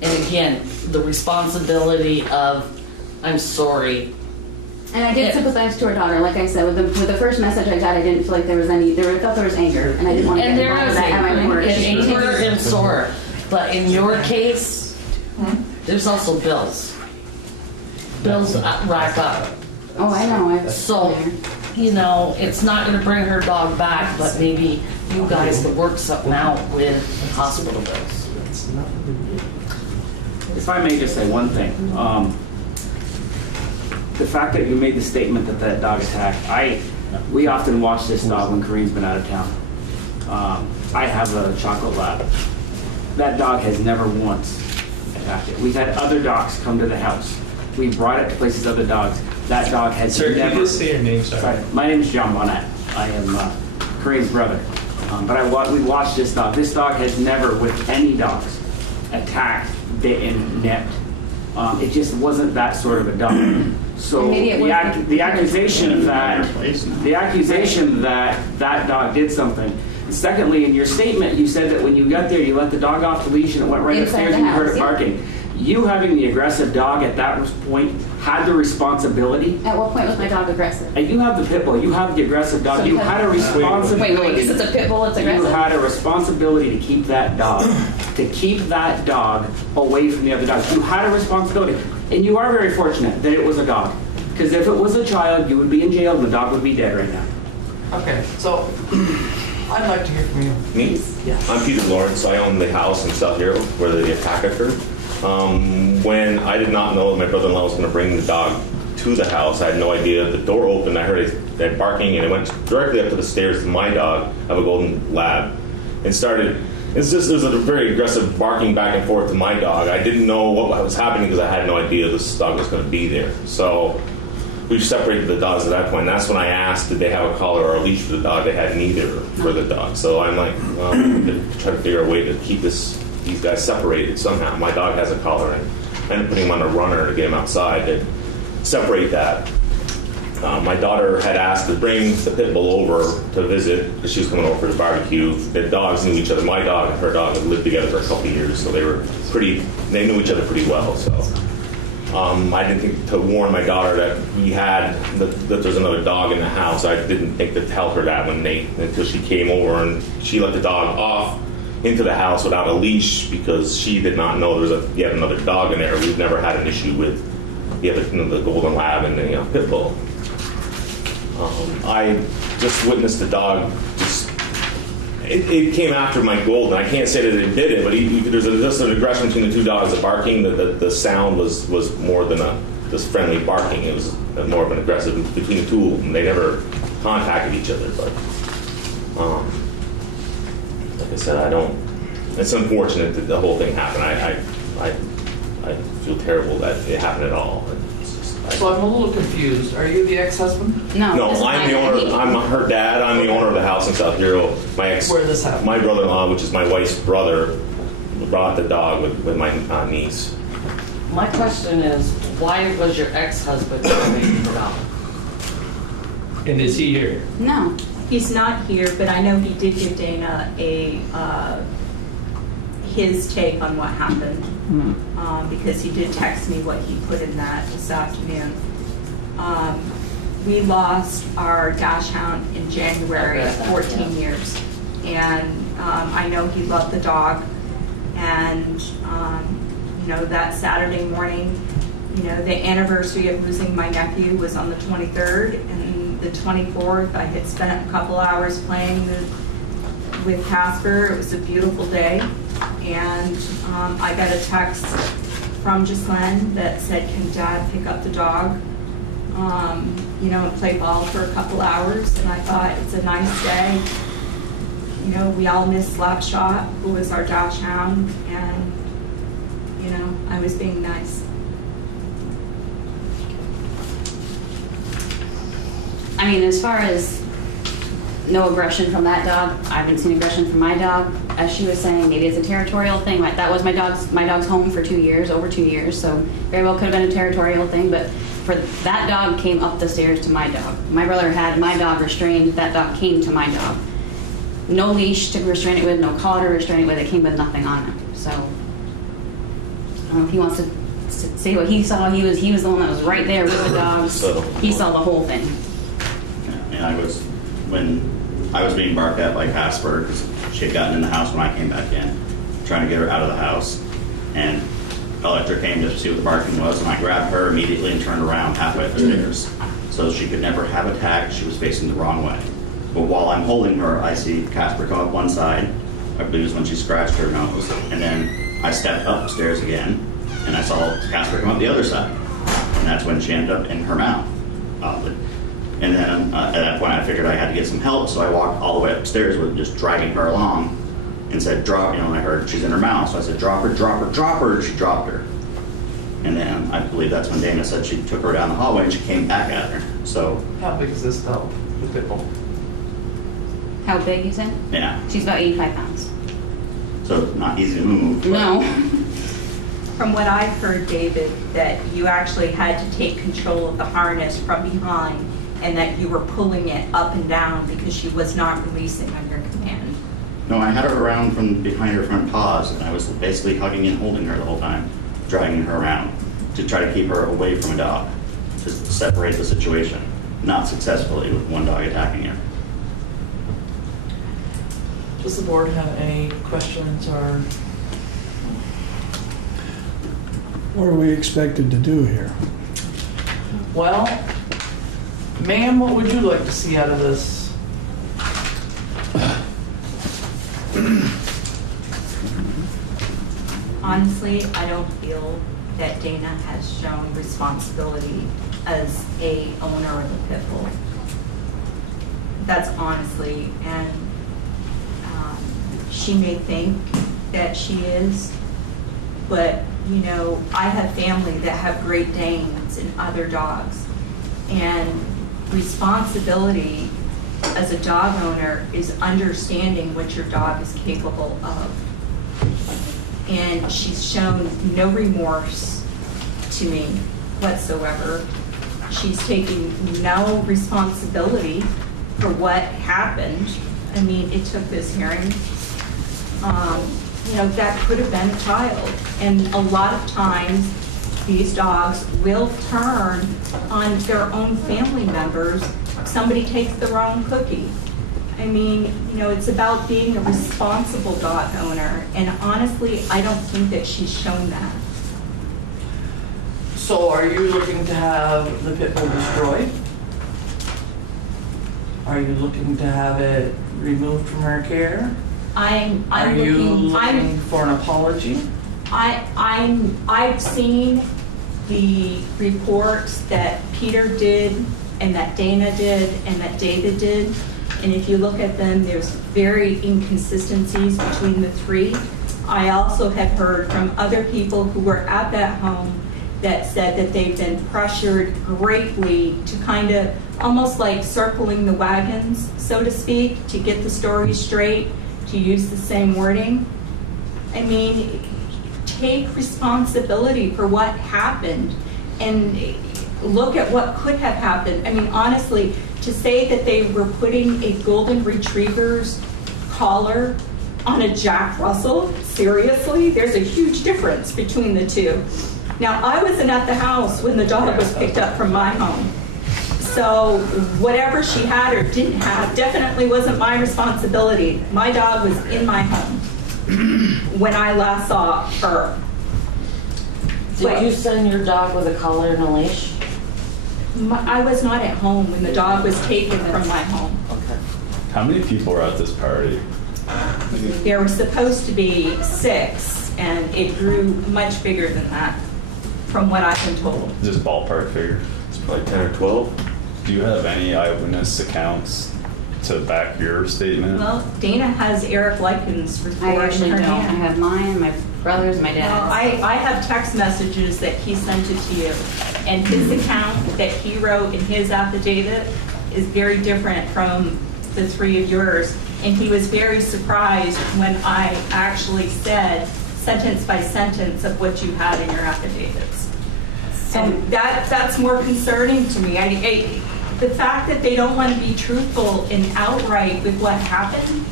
And again, the responsibility of, I'm sorry. And I did sympathize to her daughter. Like I said, with the first message I got, I didn't feel like there was any. I felt there was anger, and I didn't want to get involved with that. And anger and sore. But in your case, there's also bills. Bills rack up. Oh, I know. So, you know, it's not going to bring her dog back, but maybe you guys could work something out with hospital bills. If I may just say one thing. The fact that you made the statement that that dog attacked, we often watch this dog when Kareem's been out of town. I have a chocolate lab. That dog has never once attacked it. We've had other dogs come to the house. We brought it to places other dogs. That dog has never... Sir, can you just say your name, sorry? My name is John Bonnet. I am Kareem's brother. But we watched this dog. This dog has never, with any dogs, attacked, bit, and nipped. It just wasn't that sort of a dog. So the accusation that that dog did something. And secondly, in your statement, you said that when you got there, you let the dog off the leash and it went right upstairs and you heard it barking. You having the aggressive dog at that point had the responsibility. At what point was my dog aggressive? And you have the pit bull. You have the aggressive dog. You had a responsibility. Wait, because it's a pit bull, it's aggressive? You had a responsibility to keep that dog, away from the other dogs. You had a responsibility. And you are very fortunate that it was a dog. Because if it was a child, you would be in jail and the dog would be dead right now. Okay, so I'd like to hear from you. Me? Yes. I'm Peter Lawrence. I own the house in South Hero where the attack occurred. When I did not know that my brother-in-law was going to bring the dog to the house, I had no idea. The door opened, I heard it barking, and it went directly up to the stairs to my dog. I have a golden lab. And started, there's a very aggressive barking back and forth to my dog. I didn't know what was happening because I had no idea this dog was going to be there. So we've separated the dogs at that point. And that's when I asked, did they have a collar or a leash for the dog? They had neither for the dog. So I'm like, try to figure a way to keep these guys separated somehow. My dog has a collar, and I ended up putting him on a runner to get him outside to separate that. My daughter had asked to bring the pit bull over to visit because she was coming over for the barbecue. The dogs knew each other. My dog and her dog had lived together for a couple of years, so they knew each other pretty well. So I didn't think to warn my daughter that there's another dog in the house. I didn't think to tell her that until she came over, and she let the dog off into the house without a leash because she did not know there was yet another dog in there. We've never had an issue with the golden lab and the pit bull. I just witnessed the dog. It came after my golden. I can't say that it did it, but there's just an aggression between the two dogs. The barking, the sound was more than just friendly barking. It was more of an aggressive between the two of them. They never contacted each other, but like I said, it's unfortunate that the whole thing happened. I feel terrible that it happened at all. So I'm a little confused. Are you the ex-husband? No, I'm the owner. I'm her dad. I'm the owner of the house in South Hero. Where this happened? My brother-in-law, which is my wife's brother, brought the dog with my niece. My question is, why was your ex-husband going the dog? And is he here? No. He's not here, but I know he did give Dana his take on what happened, because he did text me what he put in that this afternoon. We lost our dash hound in January at 14 years, and I know he loved the dog, and that Saturday morning, the anniversary of losing my nephew was on the 23rd, and the 24th I had spent a couple hours playing with Casper. It was a beautiful day. And I got a text from Ghislaine that said, can Dad pick up the dog, and play ball for a couple hours? And I thought, it's a nice day. We all miss Slapshot, who was our dash hound, and, I was being nice. I mean, as far as no aggression from that dog, I haven't seen aggression from my dog. As she was saying, maybe it's a territorial thing. That was my dog's home for over 2 years, so very well could have been a territorial thing, but for that dog came up the stairs to my dog. My brother had my dog restrained, that dog came to my dog. No leash to restrain it with, no collar to restrain it with, it came with nothing on it. So, I don't know if he wants to say what he saw. He was the one that was right there with the dogs. He saw the whole thing. Yeah, and when I was being barked at by Casper, because she had gotten in the house when I came back in, trying to get her out of the house, and Electra came to see what the barking was, and I grabbed her immediately and turned around halfway up the stairs, so she could never have attacked. She was facing the wrong way. But while I'm holding her, I see Casper come up one side, I believe it was when she scratched her nose, and then I stepped upstairs again, and I saw Casper come up the other side, and that's when she ended up in her mouth. And then at that point I figured I had to get some help, so I walked all the way upstairs with just dragging her along and said, drop, and I heard she's in her mouth, so I said, drop her, drop her, drop her, and she dropped her. And then I believe that's when Dana said she took her down the hallway and she came back at her. So. How big is this dog, the pit bull? How big, you said? Yeah. She's about 85 pounds. So not easy to move. No. From what I've heard, David, that you actually had to take control of the harness from behind, and that you were pulling it up and down because she was not releasing on your command. No, I had her around from behind her front paws, and I was basically hugging and holding her the whole time, dragging her around to try to keep her away from a dog, to separate the situation. Not successfully with one dog attacking her. Does the board have any questions or? What are we expected to do here? Well, ma'am, what would you like to see out of this? Honestly, I don't feel that Dana has shown responsibility as a owner of a pit bull. That's honestly, and she may think that she is, but I have family that have Great Danes and other dogs, And responsibility as a dog owner is understanding what your dog is capable of. And she's shown no remorse to me whatsoever. She's taking no responsibility for what happened. I mean, it took this hearing. That could have been a child. And a lot of times, these dogs will turn on their own family members. Somebody takes the wrong cookie. I mean, it's about being a responsible dog owner. And honestly, I don't think that she's shown that. So are you looking to have the pit bull destroyed? Are you looking to have it removed from her care? Are you looking for an apology? I've seen the reports that Peter did and that Dana did and that David did. And if you look at them, there's very inconsistencies between the three. I also have heard from other people who were at that home that said that they've been pressured greatly to kind of almost like circling the wagons, so to speak, to get the story straight, to use the same wording. I mean, take responsibility for what happened and look at what could have happened. I mean, honestly, to say that they were putting a golden retriever's collar on a Jack Russell, seriously, there's a huge difference between the two. Now, I wasn't at the house when the dog was picked up from my home. So whatever she had or didn't have definitely wasn't my responsibility. My dog was in my home when I last saw her. Did you send your dog with a collar and a leash? I was not at home when the dog was taken from my home. Okay. How many people were at this party? There were supposed to be 6, and it grew much bigger than that, from what I've been told. Just ballpark figure. It's probably 10 or 12. Do you have any eyewitness accounts to back your statement? Well, Dana has Eric Likens' report. I actually in her don't. I hand. have mine, my brother's, my Well, dad's. I have text messages that he sent it to you, and his account that he wrote in his affidavit is very different from the 3 of yours. And he was very surprised when I actually said sentence by sentence of what you had in your affidavits. And that's more concerning to me. The fact that they don't want to be truthful and outright with what happened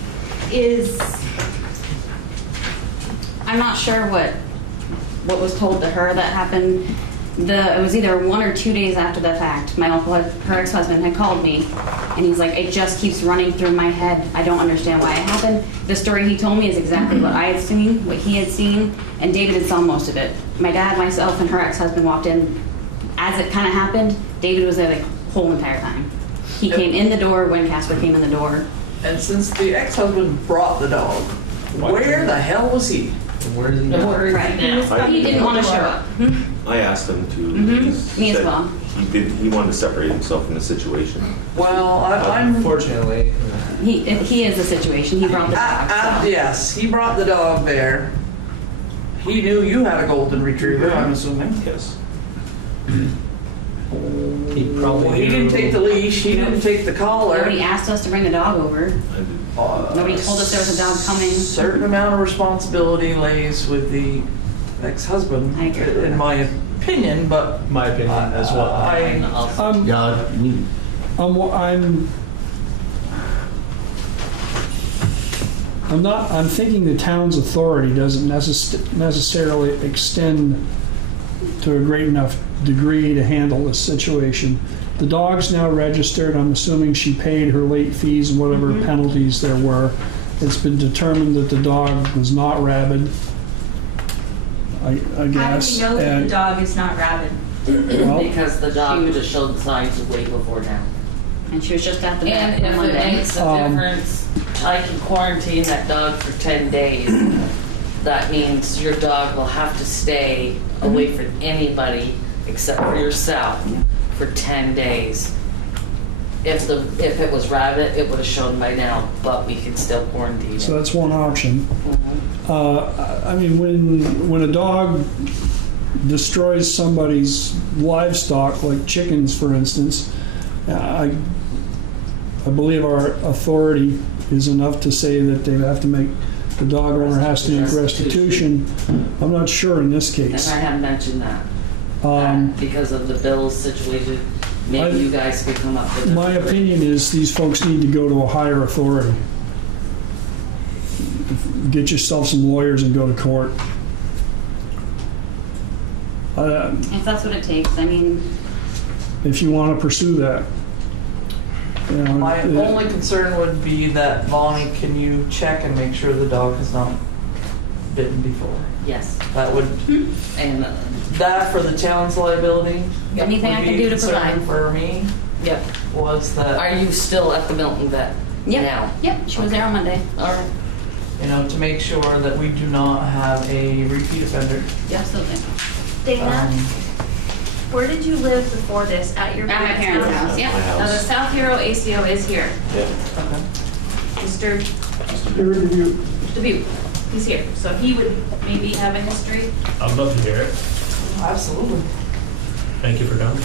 is... I'm not sure what was told to her that happened. It was either 1 or 2 days after the fact. My uncle, her ex-husband, had called me, and he's like, it just keeps running through my head. I don't understand why it happened. The story he told me is exactly what I had seen, what he had seen, and David had saw most of it. My dad, myself, and her ex-husband walked in. As it kind of happened, David was there the whole entire time. He came in the door when Casper came in the door. And since the ex-husband brought the dog, where the hell was he? Where is he now? Right. He didn't want to show up. I asked him to. Me as well. He wanted to separate himself from the situation. Well, I'm... Unfortunately. He is the situation. He brought the dog. So. Yes, he brought the dog there. He knew you had a golden retriever, I'm assuming. Yes. He probably He didn't take the leash, he didn't take the collar. Nobody asked us to bring the dog over. Nobody told us there was a dog coming. A certain amount of responsibility lays with the ex-husband, in my opinion, but... My opinion as well. I'm thinking the town's authority doesn't necessarily extend to a great enough degree to handle this situation. The dog's now registered. I'm assuming she paid her late fees and whatever penalties there were. It's been determined that the dog was not rabid, I guess. How do we know that the dog is not rabid? Well, Because the dog would have shown signs of way before now. And she was just at the vet And if one it day. makes a difference, I can quarantine that dog for 10 days. That means your dog will have to stay away from anybody except for yourself for 10 days. If it was rabid, it would have shown by now, but we can still quarantine it. so that's one option. I mean, when a dog destroys somebody's livestock, like chickens, for instance, I believe our authority is enough to say that they have to make, the dog owner has to make restitution. I'm not sure in this case. And I have mentioned that. Because of the bills situation, maybe you guys could come up with My opinion is these folks need to go to a higher authority. Get yourself some lawyers and go to court. If that's what it takes, I mean, If you want to pursue that. You know, My only concern would be that, Bonnie, can you check and make sure the dog has not bitten before? Yes. That would, And that for the town's liability. Anything I would can be do to concern provide. For me, Yep. was that. Are you still at the Milton Vet yep. now? Yep, she was there on Monday. All right. You know, to make sure that we do not have a repeat offender. Absolutely. Dana, where did you live before this? At your At my parents' house, yeah. Now the South Hero ACO is here. Mr. Dubuque, he's here. So he would maybe have a history. I'd love to hear it. Absolutely. Thank you for coming.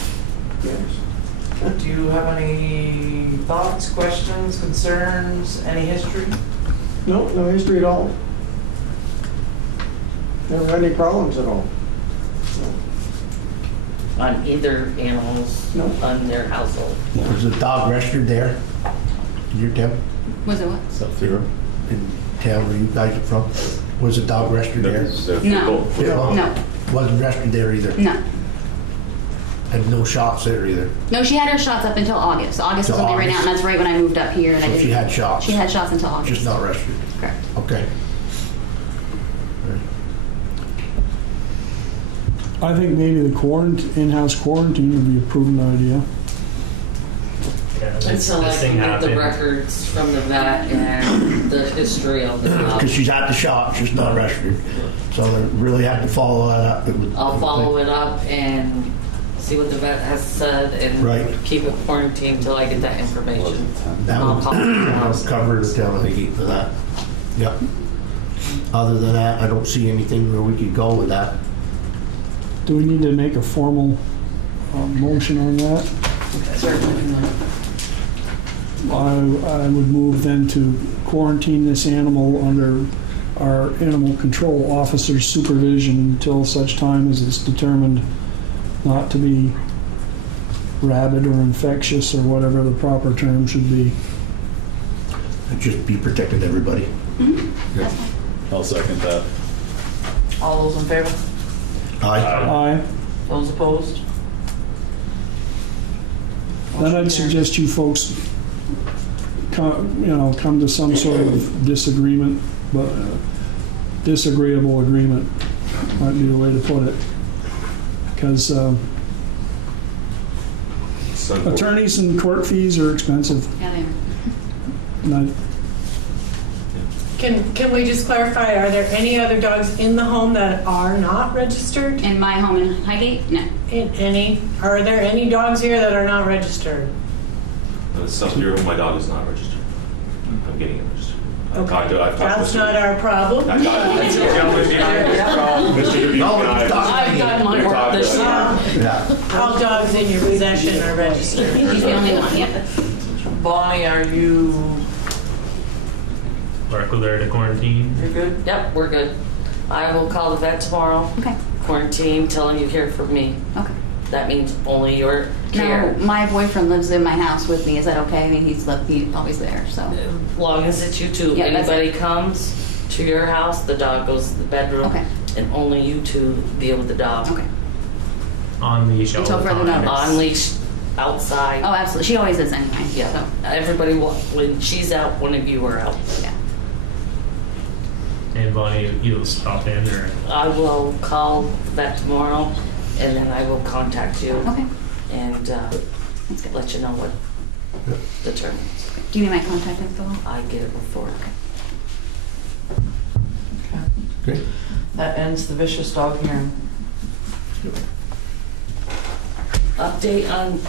Do you have any thoughts, questions, concerns, any history? No history at all. Never had any problems at all. On either animals, No. on their household? Was the dog registered there? In your town? Was it what? South Zero. In town where you guys are from? Was the dog registered there? No. Yeah. No. Wasn't registered there either? No. Had no shots there either? No, she had her shots up until August. August Till was when they ran August? out, and that's right when I moved up here. And I So didn't, she had shots? She had shots until August. Just not registered? Correct. Okay. I think maybe the in-house quarantine would be a prudent idea. Yeah, Until I this thing can get the happened. records from the vet and the history of the dog. Because she's had the shot, she's not registered. So they really have to follow that up. I'll follow it up and see what the vet has said and Right. keep it quarantined until I get that information. That I'll would call them. cover the town of Highgate for that. Yep. Other than that, I don't see anything where we could go with that. Do we need to make a formal motion on that? Certainly. I would move then to quarantine this animal under our animal control officer's supervision until such time as it's determined not to be rabid or infectious or whatever the proper term should be. And just be protecting everybody. Mm-hmm. I'll second that. All those in favor? Aye. Aye. Those opposed? Then I'd suggest you folks come to some sort of disagreement, but disagreeable agreement might be the way to put it. Because attorneys and court fees are expensive. Yeah, they are. And Can we just clarify, are there any other dogs in the home that are not registered? In my home in Highgate? No. Are there any dogs here that are not registered? The South Bureau, my dog is not registered. I'm getting it registered. I've talked to That's not our problem. I've talked to Mr. Gentleman behind this problem. Mr. Dubuque and I've done my work this Yeah. All dogs in your possession are registered. He's the only one, yep. Bonnie, are you, Mark, will there to quarantine? you're good? Yep, we're good. I will call the vet tomorrow. Okay. Quarantine till you hear from me. Okay. That means only your care. No, my boyfriend lives in my house with me. Is that okay? I mean, he's always there, so. As long as it's you two. Yeah, that's Anybody comes to your house, the dog goes to the bedroom. Okay. And only you two deal with the dog. Okay. On leash all Until the further time. notice. On leash, outside. Oh, absolutely. She always is anyway. Yeah. So, Everybody, when she's out, one of you are out. yeah. And Bonnie, you'll stop in or? I will call the vet tomorrow, and then I will contact you. Okay. And let you know what the term is. Do you need my contact info? I get it before. Okay. That ends the vicious dog hearing. Update on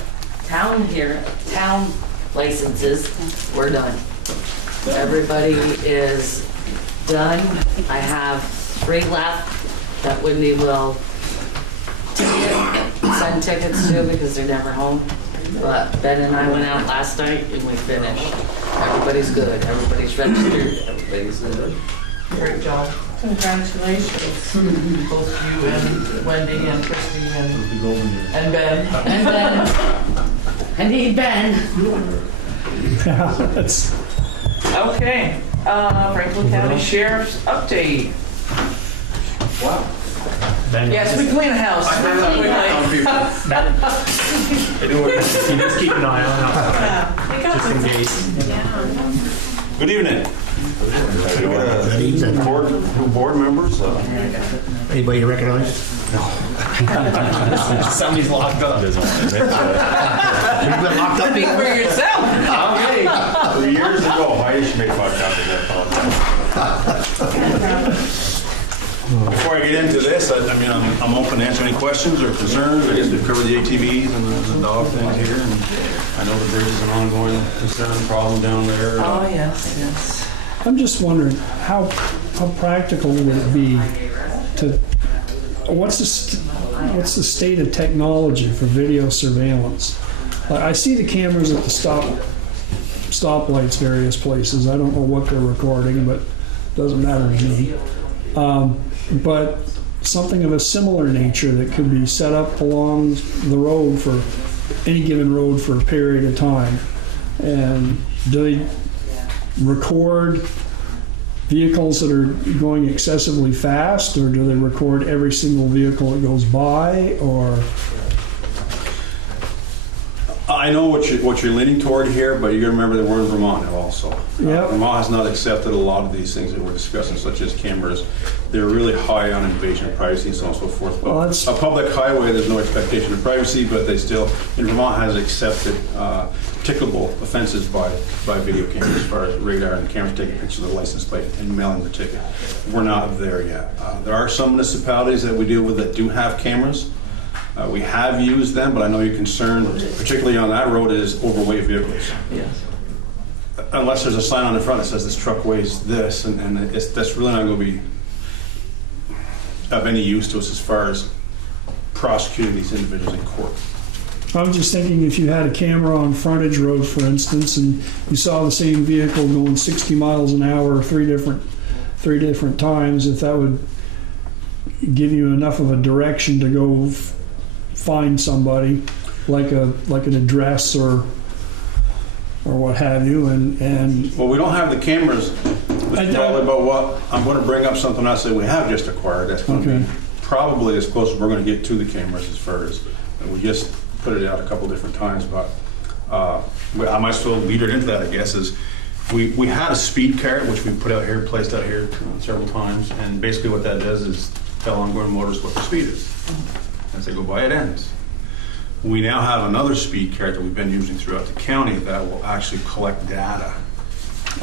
town licenses. We're done. Everybody is done. I have 3 left that Wendy will send tickets to because they're never home. But Ben and I went out last night and we finished. Everybody's good. Everybody's registered. Everybody's good. Great job. Congratulations. Both you and Wendy and Christy and Ben. And Ben. I need Ben. Yeah, that's, Okay, Franklin County Sheriff's update. Wow. Yes, we clean a house. You just keep an eye on it. Yeah, they got Just in some- case. Yeah. Good evening. Board members. Anybody you recognize? Somebody's locked up. You've been locked up Speak for yourself. Okay. Years ago, I used to make 5 copies of that. Before I get into this, I mean, I'm open to answer any questions or concerns. I guess we've covered the ATVs and the dog things here. And I know the bridge is an ongoing concern, problem down there. Oh, yes, yes. I'm just wondering how practical would it be to, what's the state of technology for video surveillance? I see the cameras at the stoplights various places. I don't know what they're recording, but it doesn't matter to me. But something of a similar nature that could be set up along the road for any given road for a period of time. And do they record vehicles that are going excessively fast, or do they record every single vehicle that goes by, or? I know what you're leaning toward here, but you got to remember that we're in Vermont now also. Yep. Vermont has not accepted a lot of these things that we're discussing, such as cameras. They're really high on invasion of privacy and so on and so forth. Well, a public highway, there's no expectation of privacy, but they still, in Vermont, has accepted ticketable offenses by video cameras as far as radar and cameras taking pictures of the license plate and mailing the ticket. We're not there yet. There are some municipalities that we deal with that do have cameras. We have used them, but I know your concern, particularly on that road, is overweight vehicles. Yes. Unless there's a sign on the front that says this truck weighs this, and that's really not going to be of any use to us as far as prosecuting these individuals in court. I was just thinking if you had a camera on frontage road, for instance, and you saw the same vehicle going 60 miles an hour three different times, if that would give you enough of a direction to go find somebody, like an address or what have you, and well, we don't have the cameras. It's probably about what I'm going to bring up something else that we have just acquired. That's going to be probably as close as we're going to get to the cameras, as far as we just put it out a couple different times, but I might still lead it into that, I guess, is we had a speed cart, which we put out here, placed out here several times, and basically what that does is tell ongoing motorists what the speed is. As they go by, it ends. We now have another speed cart that we've been using throughout the county that will actually collect data.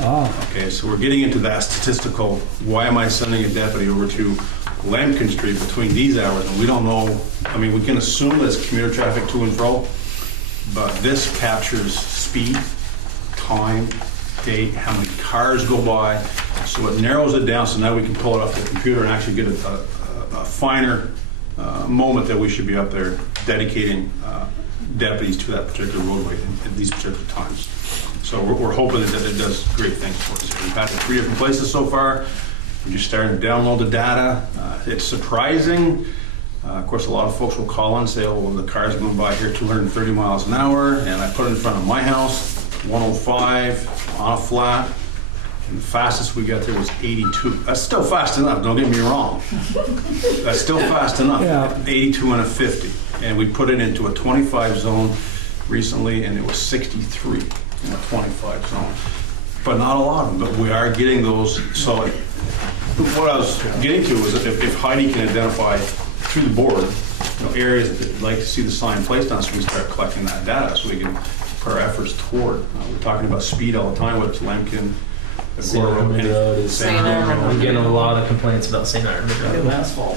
Okay, so we're getting into that statistical, why am I sending a deputy over to Lambkin Street between these hours? And we don't know, I mean, we can assume there's commuter traffic to and fro, but this captures speed, time, date, how many cars go by. So it narrows it down, so now we can pull it off the computer and actually get a finer moment that we should be up there dedicating deputies to that particular roadway at these particular times. So we're hoping that it does great things for us. We've had it 3 different places so far. We're just starting to download the data. It's surprising. Of course, a lot of folks will call in and say, oh, well, the car's going by here 230 miles an hour, and I put it in front of my house, 105 on a flat. And the fastest we got there was 82. That's still fast enough, don't get me wrong. That's still fast enough. Yeah. 82 and a 50. And we put it into a 25 zone recently, and it was 63 in a 25 zone. But not a lot of them, but we are getting those. So what I was getting to was if Heidi can identify through the board, areas that like to see the sign placed on, so we start collecting that data so we can put our efforts toward. We're talking about speed all the time, whether it's Lambkin, St. Armand Road is I'm getting a lot of complaints about St. Armand Road. Asphalt.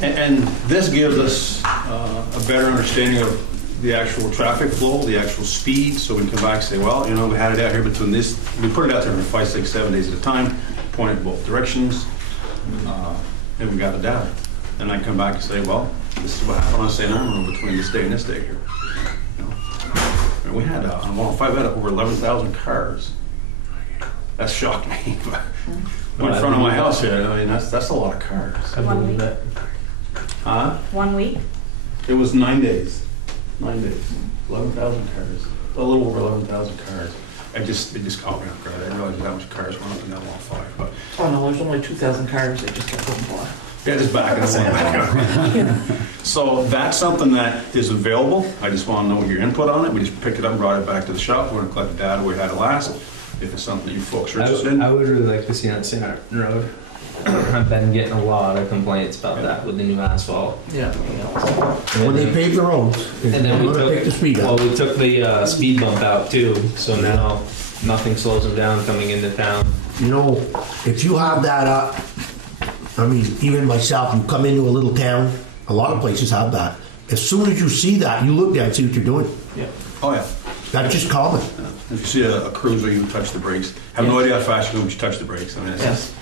And this gives us a better understanding of the actual traffic flow, the actual speed, so we can come back and say, well, we had it out here between this, we put it out there for 5, 6, 7 days at a time, point it both directions, and we got the data. And I come back and say, well, This is what happened on St. Armand between this day and this day here. You know? And we had, on 105, we had over 11,000 cars. That shocked me. But in front of my house here, I mean, that's a lot of cars. I believe it. Huh? 1 week? It was 9 days. 9 days. 11,000 cars. A little over 11,000 cars. It just caught me off guard. I didn't realize how much cars went up in that 105. But Oh no, there's only 2,000 cars. They just kept going by. yeah, just back and So that's something that is available. I just want to know your input on it. We just picked it up and brought it back to the shop. We're going to collect the data we had it last. If it's something that you folks are interested in. I would really like to see it on St. Martin Road. I've been getting a lot of complaints about that with the new asphalt. Yeah. When they pave the roads, And then we took, take the speed up. well, we took the speed bump out too, so now nothing slows them down coming into town. You know, if you have that up, I mean, even myself, you come into a little town, a lot of places have that. As soon as you see that, you look down and see what you're doing. Yeah. Oh yeah. That's just common. Yeah. If you see a cruiser, you touch the brakes. Have no idea how fast you go, but you touch the brakes. I mean, that's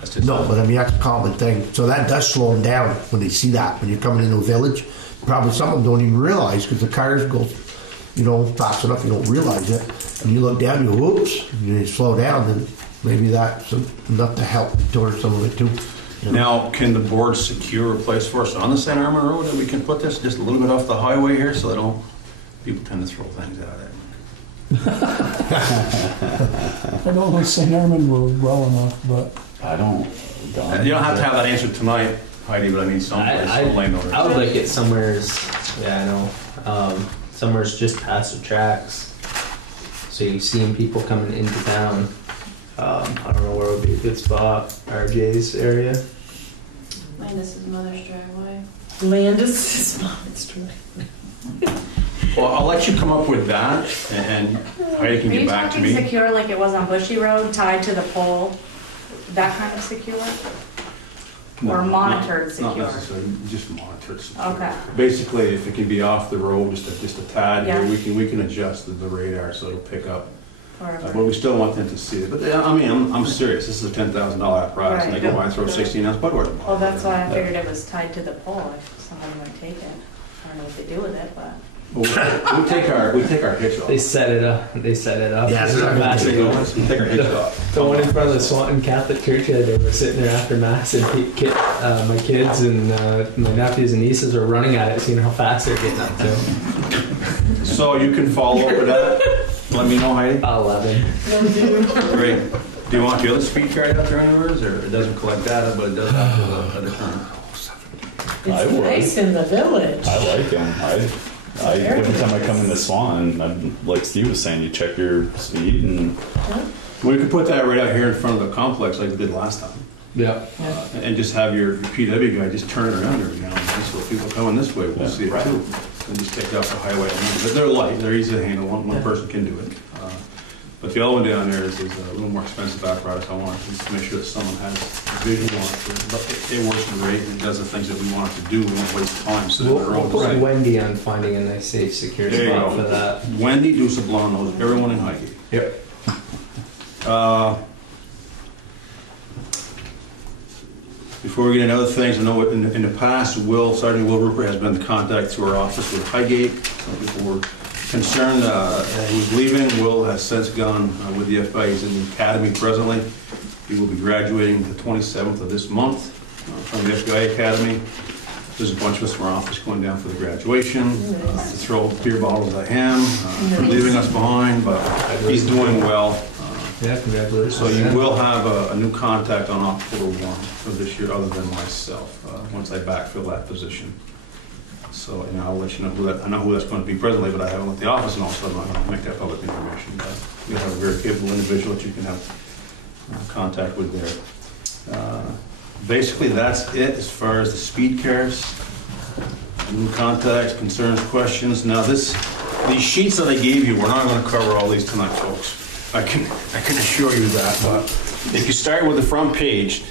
just No, but I mean, that's a common thing. So that does slow them down when they see that. When you're coming into a village, probably some of them don't even realize because the cars go, you know, fast enough, you don't realize it. And you look down, you go, whoops, and you slow down, then maybe that's enough to help towards some of it too. You know? Now, can the board secure a place for us on the St. Armand Road that we can put this just a little bit off the highway here so that people tend to throw things out there? I don't know St. Armand Road well enough, but I don't. You don't have to have that answer tonight, Heidi, but I mean someplace, some lane over. I would like it somewhere's, yeah, I know, somewhere's just past the tracks. So you're seeing people coming into town. I don't know where would be a good spot. RJ's area. Landis' mother's driveway. Landis' mother's driveway. Well, I'll let you come up with that, and Heidi can get back to me. Secure like it was on Bushy Road, tied to the pole, that kind of secure? Or monitored Not secure? necessarily, just monitored secure. Okay. Basically, if it can be off the road, just a tad, Yeah. we can adjust the radar so it'll pick up. Or- But we still want them to see it. But I mean, I'm serious. This is a $10,000 apparatus, and they go by and throw 16-ounce Budweiser. Well, that's why I figured it was tied to the pole, if someone would take it. I don't know what they do with it, but. We take our hitch off. They set it up. They set it up. Yeah, It's it's not gonna massive. We take our hitch off. The one in front of the Swanton Catholic Church, they were sitting there after mass, and my kids and my nephews and nieces were running at it, seeing how fast they're getting up to. So you can follow up with that. Let me know, Heidi. 11. Great. Do you want the other speed card out there anywhere, or it doesn't collect data, but it does after the turn? It's nice in the village. I like them. Every time I come into Swan, I'm, like Steve was saying, you check your speed and. We could put that right out here in front of the complex like we did last time. Yeah. And just have your PW guy just turn it around every now and then, so people coming this way will see it too. And just take it off the highway. But they're light, they're easy to handle, one person can do it. But the other one down there is a little more expensive apparatus. I want to make sure that someone has vision on it. But it works great and it does the things that we want it to do. We won't waste time sitting in the We'll road. put Wendy on finding a nice, safe, secure There you spot go. for that. Wendy, do some blowing those, everyone in Highgate. Yep. Before we get into other things, I know in the past, Sergeant Will Rupert has been in contact through our office with Highgate. Some people were concerned that he was leaving. Will has since gone with the FBI. He's in the academy presently. He will be graduating the 27th of this month from the FBI Academy. There's a bunch of us from our office going down for the graduation to throw beer bottles at him for leaving us behind, but he's doing well. Yeah, congratulations. So you will have a new contact on October 1 of this year, other than myself, once I backfill that position. So, I'll let you know I know who that's going to be presently, but I haven't let the office know, so I'm not going to make that public information. But you'll have a very capable individual that you can have contact with there. Basically, that's it as far as the speed cars. New contacts, concerns, questions. Now, these sheets that I gave you, we're not going to cover all these tonight, folks. I can assure you that. But if you start with the front page,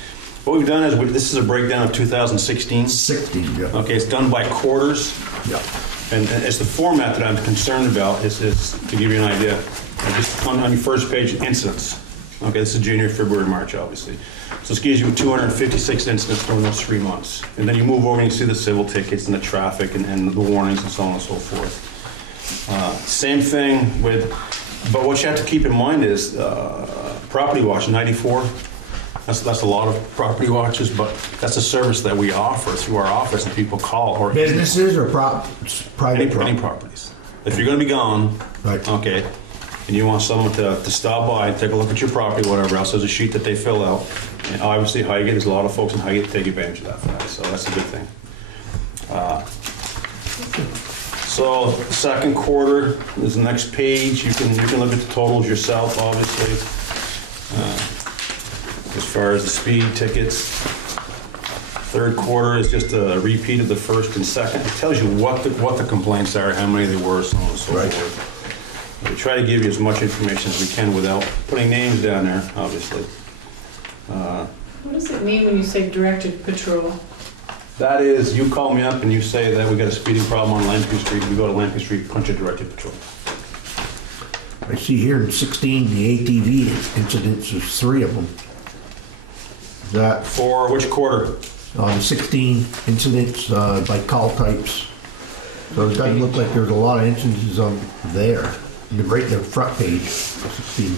what we've done is this is a breakdown of 2016. 16, yeah. Okay, it's done by quarters. Yeah. And it's the format that I'm concerned about is to give you an idea. Just on your first page, incidents. Okay, this is January, February, March, obviously. So this gives you 256 incidents during those 3 months. And then you move over and you see the civil tickets and the traffic and the warnings and so on and so forth. Same thing with, but what you have to keep in mind is property watch, 94. That's a lot of property watches, but that's a service that we offer through our office and people call. Or Businesses or private any properties. If you're going to be gone, right. Okay, and you want someone to stop by and take a look at your property, whatever else, there's a sheet that they fill out. And obviously Highgate, there's a lot of folks in Highgate that take advantage of that fact, so that's a good thing. So second quarter is the next page. You can look at the totals yourself, obviously. As far as the speed tickets, third quarter is just a repeat of the first and second. It tells you what the complaints are, how many there were, so on and so forth. We try to give you as much information as we can without putting names down there, obviously. What does it mean when you say directed patrol? That is, you call me up and you say that we got a speeding problem on Lamprey Street. We go to Lamprey Street, punch a directed patrol. I see here in 16, the ATV incidents, there's 3 of them. Is that for which quarter? The 16 incidents by call types. So it doesn't look like there's a lot of instances on there. Right in the front page, 16.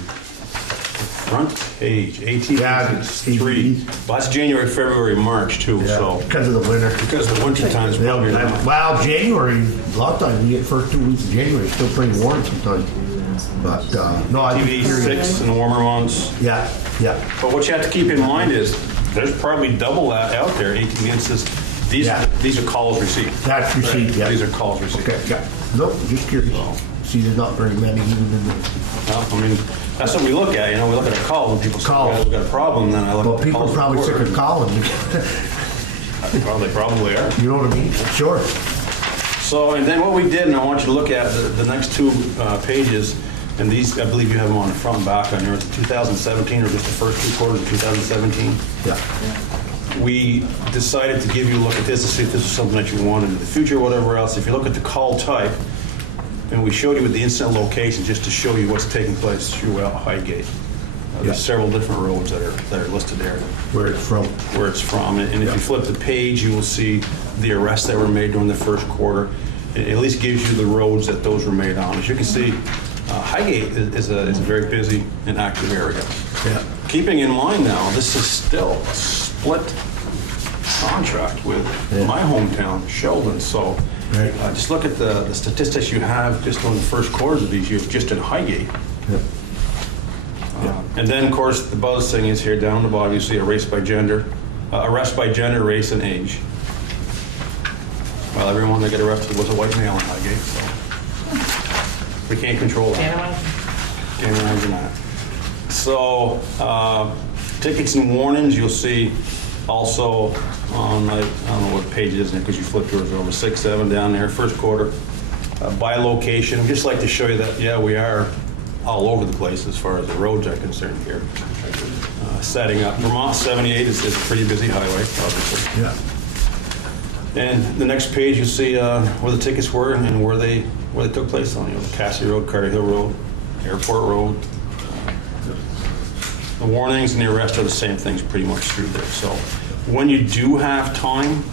Front page, 18, yeah, 3. Well, that's January, February, March too. Yeah, so because of the winter. Because of the winter times. Well, January, a lot of times we get first 2 weeks of January, it's still pretty warm sometimes. But no, I TV 6 in the warmer months. Yeah, yeah. But what you have to keep in mind is there's probably double that out there. 18 instances. These are calls received. That's received. Yeah. These are calls received. Okay. Yeah. Nope. Just curious. See, there's not very many even in the. Well, I mean, that's what we look at. You know, we look at a call when people say, "Well, we've got a problem." Then I look. Well, at people are probably sick of calling. Well, they probably are. You know what I mean? Sure. So, and then what we did, and I want you to look at the next 2 pages, and these, I believe you have them on the front and back on yours, 2017 or just the first 2 quarters of 2017. Yeah. We decided to give you a look at this to see if this is something that you wanted in the future or whatever else. If you look at the call type, and we showed you with the incident location just to show you what's taking place throughout Highgate. There's several different roads that are listed there. Where it's from. Where it's from. And if you flip the page, you will see the arrests that were made during the first quarter. It at least gives you the roads that those were made on. As you can see, Highgate is a very busy and active area. Yeah. Keeping in mind now, this is still a split contract with my hometown, Sheldon. So just look at the statistics you have just on the first quarters of these years, just in Highgate. And then, of course, the buzz thing is here down the bottom. You see arrest by gender, race, and age. Well, everyone that got arrested was a white male in Highgate, so we can't control that. Can't imagine that. So, tickets and warnings, you'll see also on, I don't know what page it is because you flipped yours over, 6, 7 down there, first quarter. By location, I'd just like to show you that, yeah, we are all over the place as far as the roads are concerned here. Setting up. Vermont 78 is a pretty busy highway, obviously. Yeah. And the next page, you see where the tickets were and where they took place on. You know, Cassie Road, Carter Hill Road, Airport Road. The warnings and the arrests are the same things pretty much through there. So when you do have time,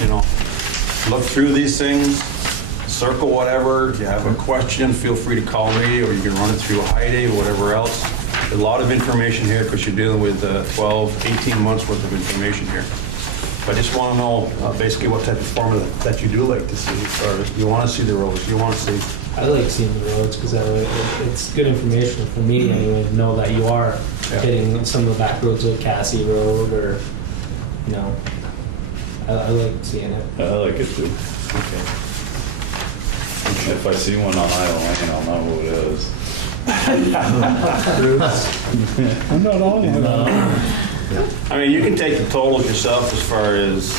you know, look through these things, circle whatever. If you have a question, feel free to call me, or you can run it through a Highgate or whatever else. There's a lot of information here because you're dealing with 12, 18 months worth of information here. I just want to know basically what type of formula that you do like to see, or you want to see the roads, you want to see. I like seeing the roads because it's good information for me anyway to know that you are hitting some of the back roads like Cassie Road or, you know, I like seeing it. I like it too. Okay. If I see one on Isle Lane, I'll know who it is. I'm not on it. I mean, you can take the totals yourself as far as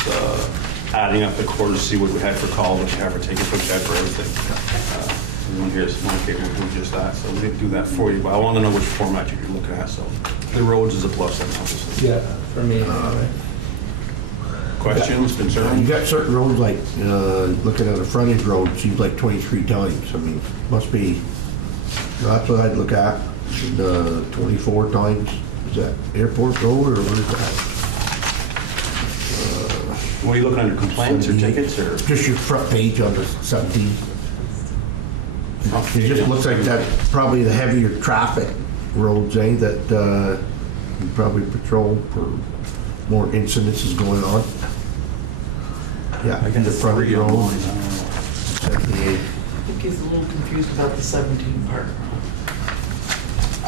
adding up the quarters to see what we had for call, what you have for tickets, what you had for everything. Everyone here is one cable do just that, so we didn't do that for you. But I want to know which format you're looking at. So the roads is a plus, obviously. Yeah, for me anyway. Questions, concerns? You got certain roads like looking at a frontage road seems like 23 times. I mean, must be. That's what I'd look at. 24 times, is that Airport Road or where is that? What are you looking under, complaints or tickets or? Just your front page on the 17. It just looks like that's probably the heavier traffic roads, that you probably patrol for more incidences going on. Yeah, I the front three road. of mine, 78. I think he's a little confused about the 17 part.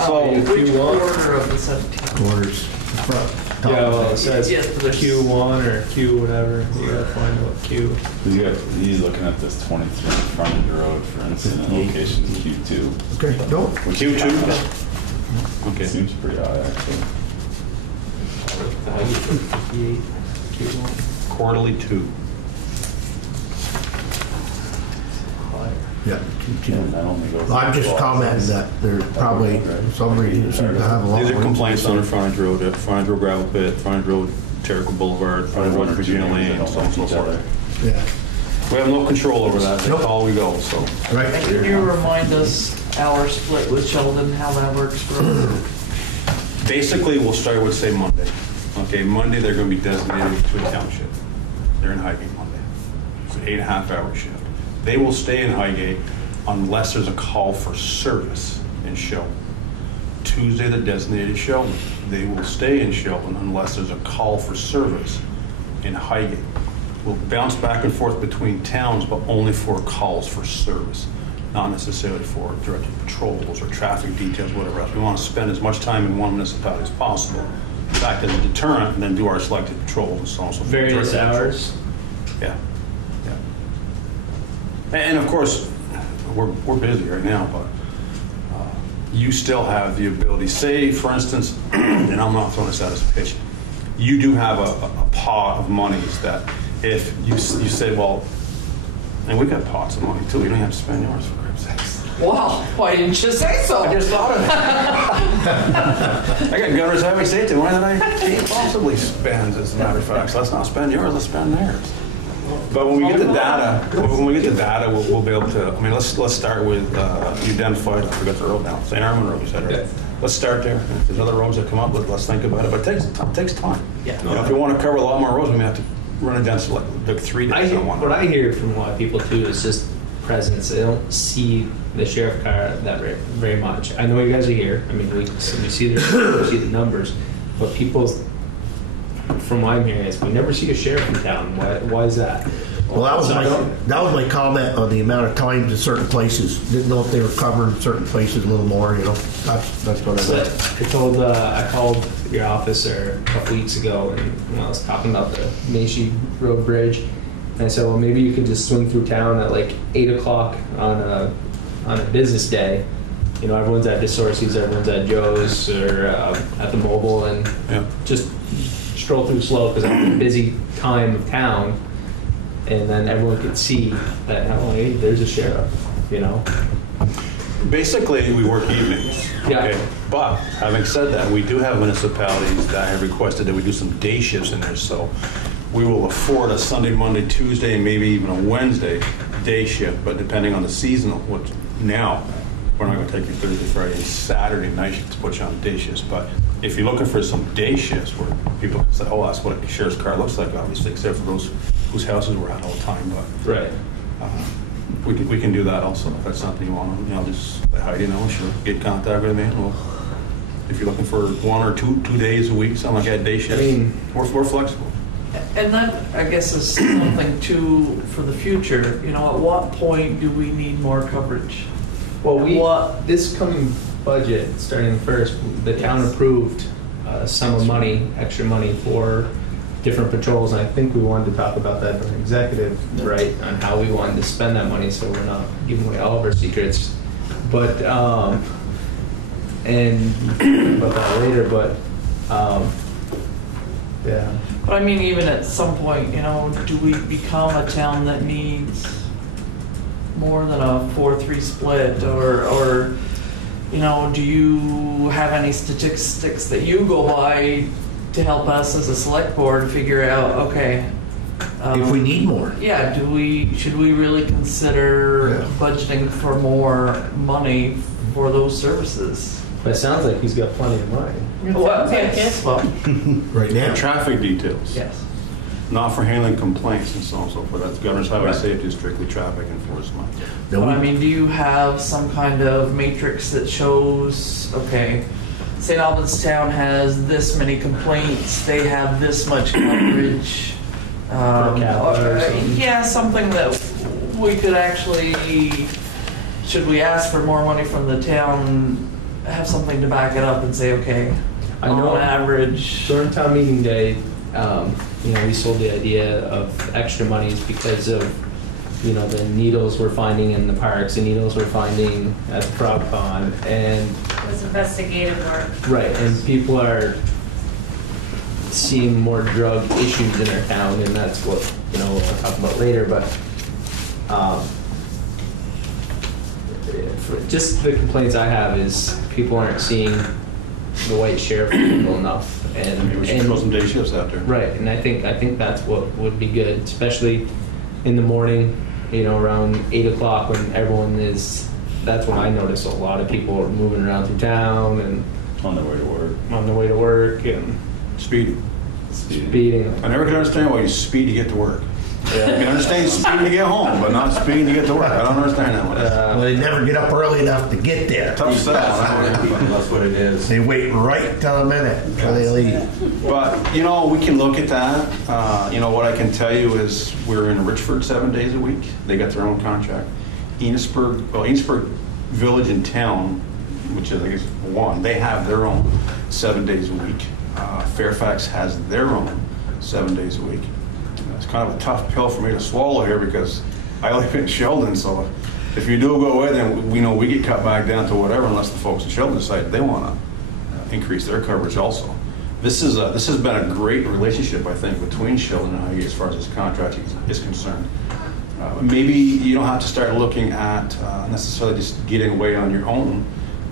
So, Which order of the 17? Corners. Front. Top. Yeah, well, it says Yes, but there's- Q1 or Q whatever. You gotta find what Q. He's looking at this 23 frontage road, for incident location Q2. Okay, no. Q2? Okay. Seems pretty high, actually. Quarterly 2. Yeah. And that only goes. I'm just commenting that there's probably some reason seem to have a lot These are more complaints on the incidents. frontage road gravel pit, frontage road Terrical Boulevard, frontage road Virginia Lane, so on and so forth. Yeah. We have no control over that, they call, we go, so. Right. And can you remind us our split with Sheldon, how that works for us? Basically, we'll start with, say, Monday. Okay, Monday, they're gonna be designated to a township. They're in Highgate Monday. It's an 8.5-hour shift. They will stay in Highgate unless there's a call for service in Sheldon. Tuesday, they're designated Sheldon. They will stay in Sheldon unless there's a call for service in Highgate. We'll bounce back and forth between towns, but only for calls for service, not necessarily for directed patrols or traffic details, whatever else. We want to spend as much time in one municipality as possible, act as a deterrent, and then do our selected patrols and so on and so forth. Various Directed hours. patrols. Yeah. And of course, we're busy right now, but you still have the ability, say, for instance, and I'm not throwing this out as a pitch, you do have a pot of monies that if you say, well, and we got pots of money too, you don't have to spend yours for crap's sakes. Wow, why didn't you say so? I just thought of it. I got gutters every safety, why did I can't possibly spend, as a matter of fact, so let's not spend yours, let's spend theirs. But when we get the data, we'll be able to. I mean, let's start with you identified. I forgot the road now. St. Armand Road. You said, right? Yeah. Let's start there. If there's other roads that come up, let's think about it. But it takes time. Yeah. You know, if we want to cover a lot more roads, we may have to run it down to like 3 days on one. What I hear from a lot of people too is just presence. They don't see the sheriff car that very much. I know you guys are here. I mean, we see the numbers, but people's. From what I'm hearing is we never see a sheriff in town. Why is that? Well, that was my comment on the amount of times in certain places. Didn't know if they were covering certain places a little more. That's what I meant. I called your office a couple weeks ago, and when I was talking about the Macy Road Bridge, and I said, well, maybe you could just swing through town at like 8 o'clock on a business day. You know, everyone's at DeSorcy's, everyone's at Joe's, or at the Mobile, and just stroll through slow because I'm in a busy time of town, and then everyone could see that, oh, hey, there's a sheriff, you know. Basically, we work evenings. Yeah. Okay. But having said that, we do have municipalities that have requested that we do some day shifts in there. So we will afford a Sunday, Monday, Tuesday, and maybe even a Wednesday day shift. But depending on the seasonal, what now we're not going to take you Thursday, Friday, and Saturday night shift to put you on day shifts. But if you're looking for some day shifts where people can say, oh, that's what a sheriff's car looks like, obviously, except for those whose houses we're at all the time. But right. We can do that also if that's something you want. You know, just let Heidi know. She'll get in contact with me. And if you're looking for 1 or 2 days a week, something like that, day shift, we're flexible. And that, I guess, is something too for the future. You know, at what point do we need more coverage? Well, this coming budget, starting first, the town approved sum of money, extra money for different patrols, and I think we wanted to talk about that during executive, right, on how we wanted to spend that money, so we're not giving away all of our secrets. But and about that later. But yeah. But I mean, even at some point, you know, do we become a town that needs more than a 4-3 split, or you know, do you have any statistics that you go by to help us as a select board figure out, okay, if we need more? Yeah, should we really consider budgeting for more money for those services? But it sounds like he's got plenty of money. Well, yes. well, Right now. Traffic details. yes. Not for handling complaints and so on and so forth. That's Governor's Highway Safety is strictly traffic enforcement. No, But I we- mean, do you have some kind of matrix that shows, okay, St. Albans Town has this many complaints, they have this much coverage? Yeah, something that we could actually, should we ask for more money from the town, have something to back it up and say, okay, I know on average. During town meeting day, we sold the idea of extra monies because of, the needles we're finding in the parks, the needles we're finding at the frog pond, and It was investigative work. right, and people are seeing more drug issues in our town, and that's what we'll talk about later. But just the complaints I have is people aren't seeing the white sheriff people enough, and Maybe we should throw some day shifts out there. right, and I think that's what would be good, especially in the morning, around 8 o'clock when everyone is. That's when I notice a lot of people are moving around through town and On their way to work. And Speeding. speeding. I never could understand why you speed to get to work. I can understand speeding to get home, but not speeding to get to work. I don't understand that one. Well, they never get up early enough to get there. Tough sell. That's what it is. They wait right till the minute until they leave. But, we can look at that. What I can tell you is we're in Richford 7 days a week. They got their own contract. Enosburg Village and Town, which is, I guess, one, they have their own 7 days a week. Fairfax has their own 7 days a week. It's kind of a tough pill for me to swallow here because I live in Sheldon, so if you do go away, then we get cut back down to whatever, unless the folks in Sheldon decide they want to increase their coverage also. This has been a great relationship, I think, between Sheldon and Highgate as far as this contract is concerned. Maybe you don't have to start looking at necessarily just getting away on your own,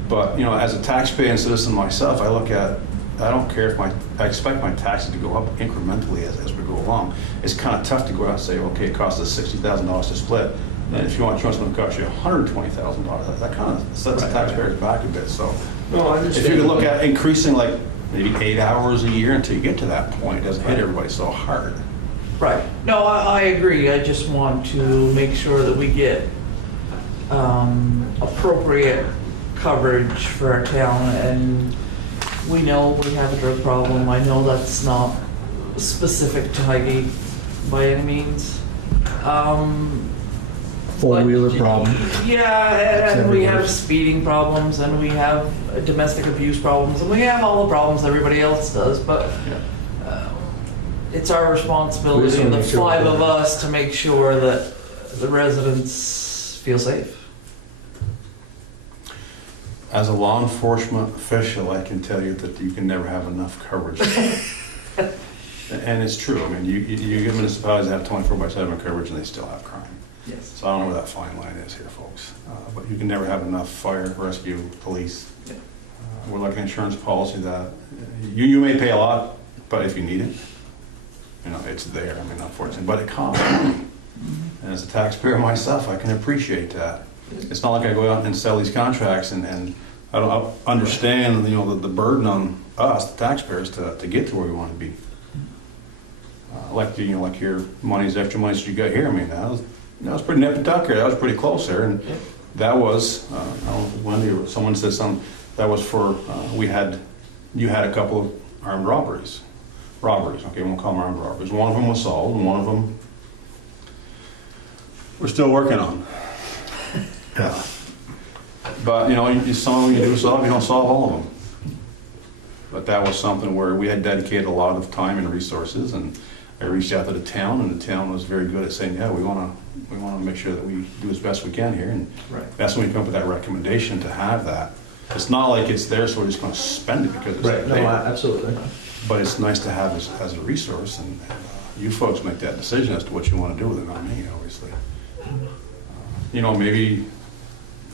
but as a taxpayer and citizen myself, I don't care if I expect my taxes to go up incrementally as we go along. It's kind of tough to go out and say, okay, it costs us $60,000 to split. And if you want insurance, it's going to cost you $120,000. That kind of sets the taxpayers back a bit. So if you could look at increasing like maybe 8 hours a year until you get to that point, it doesn't hit everybody so hard. Right. No, I agree. I just want to make sure that we get appropriate coverage for our town, and we know we have a drug problem. I know that's not specific to Highgate by any means. Four-wheeler problem. Yeah, and we everywhere. have speeding problems, and we have domestic abuse problems, and we have all the problems everybody else does, but it's our responsibility, the five of us, to make sure that the residents feel safe. As a law enforcement official, I can tell you that you can never have enough coverage. And it's true. I mean, you get municipalities that have 24/7 coverage and they still have crime. Yes. So I don't know where that fine line is here, folks. But you can never have enough fire, rescue, police. Yeah. We're like an insurance policy that you may pay a lot, but if you need it, it's there. I mean, unfortunately, but it costs money. And as a taxpayer myself, I can appreciate that. It's not like I go out and sell these contracts and I don't understand, the burden on us, the taxpayers, to get to where we want to be. Like your extra monies that you got here. I mean, that was pretty nip and tuck here. That was pretty close there, and that was. I don't know, Wendy, someone said something. That was for you had a couple of armed robberies. Okay, we won't call them armed robberies. One of them was solved, and one of them we're still working on. Yeah. But some of them you do solve, you don't solve all of them. But that was something where we had dedicated a lot of time and resources, and I reached out to the town, and the town was very good at saying, yeah, we want to make sure that we do as best we can here, and that's when we come up with that recommendation to have that. It's not like it's there, so we're just going to spend it because it's there. No, absolutely. But it's nice to have as a resource, and you folks make that decision as to what you want to do with it, not me, obviously. Maybe.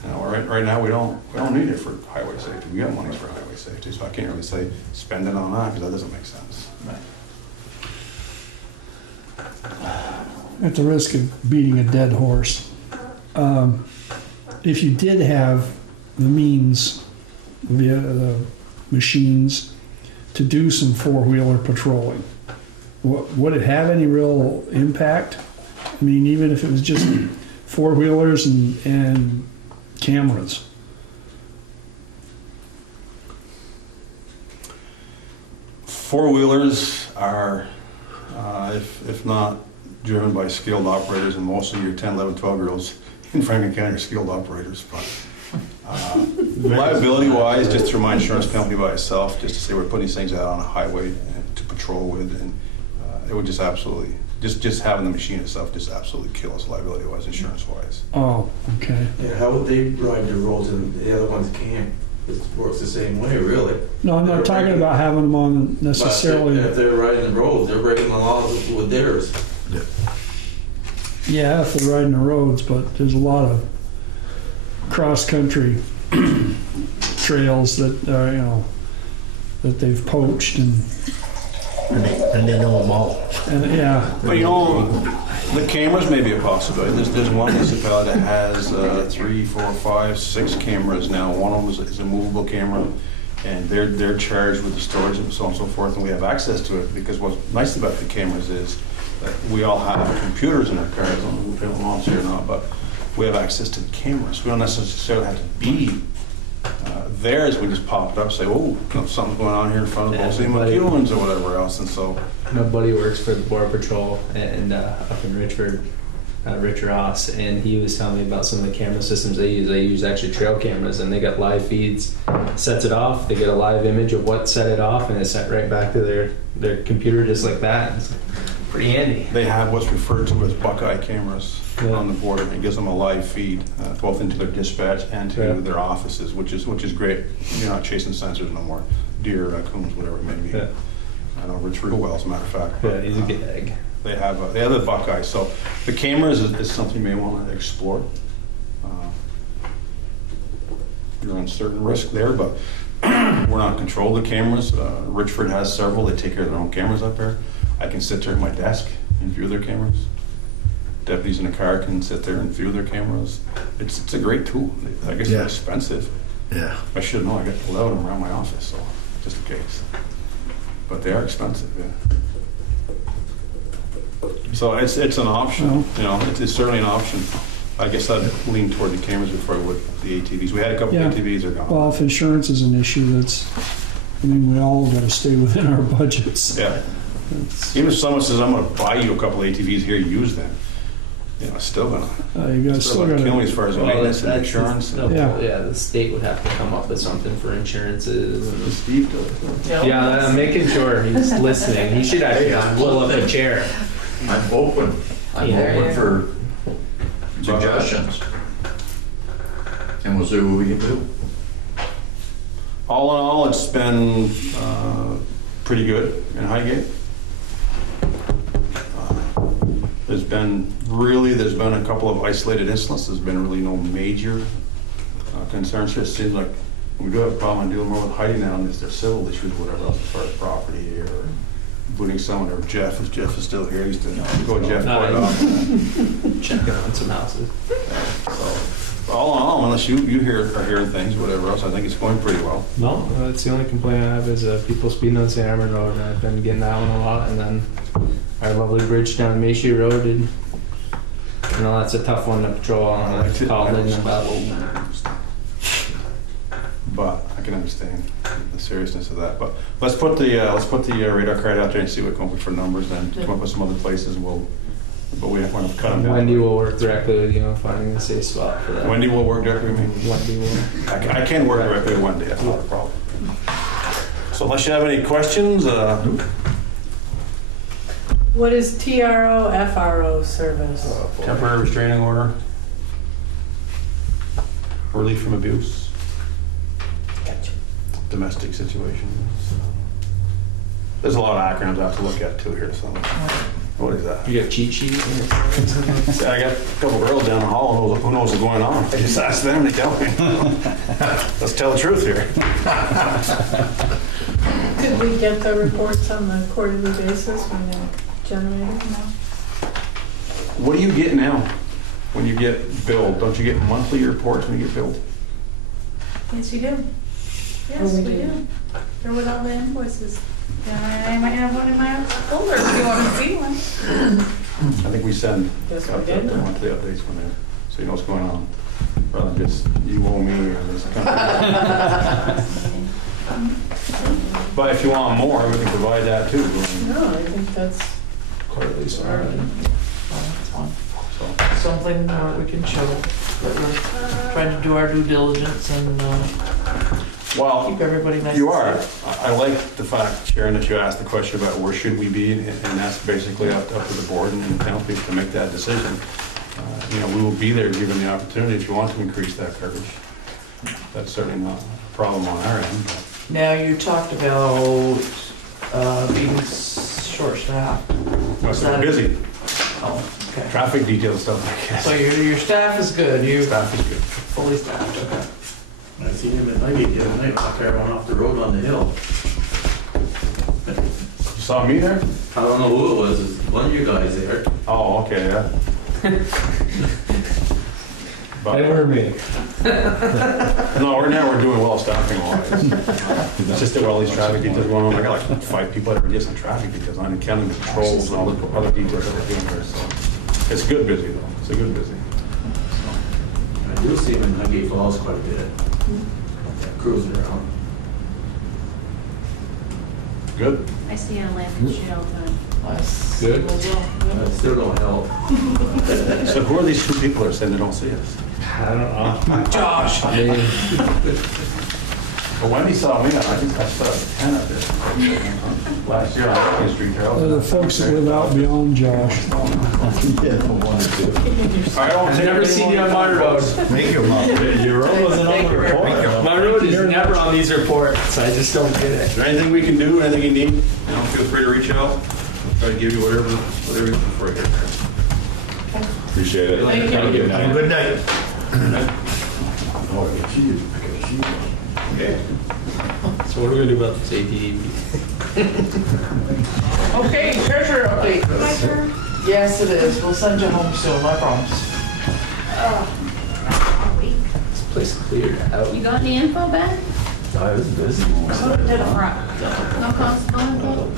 Right now we don't need it for highway safety. We got money for highway safety, so I can't really say spend it on that because that doesn't make sense. At the risk of beating a dead horse, if you did have the means the machines to do some four-wheeler patrolling. Would it have any real impact? I mean, even if it was just four-wheelers and cameras? Four-wheelers are, if not driven by skilled operators, and most of your 10, 11, 12-year-olds in Franklin County are skilled operators, but liability-wise, just through my insurance company by itself, just to say we're putting these things out on a highway to patrol with, and it would just absolutely, just having the machine itself just absolutely kill us liability-wise, insurance-wise. Oh, okay. Yeah, how would they ride their roads and the other ones can't? It works the same way, really. No, I'm not talking about having them on necessarily. But if they're riding the road, they're breaking the laws with theirs. Yeah, if they're riding the roads, but there's a lot of cross-country trails that are, that they've poached and they know them all. And yeah. But the cameras may be a possibility. There's one municipality that has 3, 4, 5, 6 cameras now. One of them is a movable camera, and they're charged with the storage and so on and so forth, and we have access to it because what's nice about the cameras is that we all have computers in our cars. I don't know if it belongs here or not, but we have access to the cameras. We don't necessarily have to be there. As we just pop it up, say, oh, something's going on here in front of Bolsey McEwen's or whatever else, and so. My buddy works for the Border Patrol and up in Richford, Rich Ross, and he was telling me about some of the camera systems they use. They use actually trail cameras, and they got live feeds. Sets it off, they get a live image of what set it off, and it's sent right back to their computer just like that. It's pretty handy. They have what's referred to as Buckeye cameras on the border. It gives them a live feed, both into their dispatch and to their offices, which is great. You're not chasing sensors no more. Deer, raccoons, whatever it may be. Yeah. I know Rich real well, as a matter of fact. Yeah, he's a good egg. They have the Buckeye. So the cameras is something you may want to explore. You're on certain risk there, but we're not in control of the cameras. Richford has several. They take care of their own cameras up there. I can sit there at my desk and view their cameras. Deputies in the car can sit there and view their cameras. It's a great tool. I guess they're expensive. Yeah. I should know. I got 11 of them around my office, so just in case. But they are expensive, yeah. So it's an option. It's certainly an option. I guess I'd lean toward the cameras before I would the ATVs. We had a couple of ATVs are gone. Well, if insurance is an issue, we all got to stay within our budgets. Yeah. Even if someone says, I'm going to buy you a couple of ATVs here, use them. It's still going to kill me as far as maintenance and insurance. The state would have to come up with something for insurances. And Steve does. I'm making sure he's listening. He should actually pull up a chair. I'm open for suggestions. And we'll see what we can do. All in all, it's been pretty good in Highgate. There's been a couple of isolated incidents. There's been really no major concerns. It seems like we do have a problem dealing more with Heidi now, and there's civil issues, whatever else, as far as property or including someone, or Jeff is still here. He's to go Jeff quite often. Checking on some houses. So all in all, unless you are hearing things, whatever else, I think it's going pretty well. No, that's the only complaint I have is people speeding on St. Armand Road, and I've been getting that one a lot. And then our lovely bridge down Macy Road, and that's a tough one to patrol. I called in about. But I can understand the seriousness of that. But let's put the radar card out there and see what comes up for numbers, and come up with some other places. But we want to cut them down. Wendy will work directly with you on finding a safe spot for that. Wendy will work directly with me. Wendy will. I can work directly with Wendy. That's not a problem. So unless you have any questions. What is TRO, FRO service? Temporary restraining order. Relief from abuse. Gotcha. Domestic situations. There's a lot of acronyms I have to look at too here. So, what is that? You got cheat sheet? I got a couple girls down the hall who knows what's going on. I just ask them, they tell me. Let's tell the truth here. Could we get the reports on the quarterly basis when they're generated? What do you get now when you get billed? Don't you get monthly reports when you get billed? Yes, you do. Yes, we do. They're with all the invoices. I might have one in my folder if you want to see one. I think we send Yes, we up did. the monthly updates when they're, so you know what's going on. Rather than just, you owe me or this company. But if you want more, we can provide that too. No, I think that's Quarterly, sorry. that's fine. Something where we can show that we're trying to do our due diligence and Well, keep everybody nice. you and are. safe. I like the fact, Sharon, that you asked the question about where should we be, and that's basically up to the board and the council to make that decision. We will be there given the opportunity if you want to increase that coverage. That's certainly not a problem on our end. But Now, you talked about being short-staffed. we're busy. Oh, okay. Traffic detail stuff like that. So your staff is good, you Staff is good. fully staffed, okay. I seen him at Highgate the other night, out there going off the road on the hill. You saw me there? I don't know who it was, it's one of you guys there. Oh, okay, yeah. But, They were me. no, right now we're doing well staffing wise. It's just that with all these traffic details going on, I got like 5 people that are just on traffic details, I'm counting the patrols and all the other details that we're doing there, so. It's good busy though, it's a good busy. I do see him in Highgate Falls quite a bit. Cruising around. Good. I see you on Lampkin Street all the time. Nice. Good. That still don't help. So who are these 2 people that said they don't see us? I don't know. Josh. I mean, Well, Wendy saw me, I think I saw 10 up there. Last year on Highgate Street there. They're the folks that live out beyond Josh. I've never seen you on my road. Make your mouth. Your road wasn't on the report. My road is never on these reports. I just don't get it. Is there anything we can do, anything you need? Feel free to reach out. Try to give you whatever you can for you. Appreciate it. Thank you. Have a good night. Okay. So what are we gonna do about this ATV? Okay, treasurer update. My turn. Yes, it is. We'll send you home soon, I promise. A week. This place cleared out. You got any info, Ben? I was busy. Go to the front. No constable info?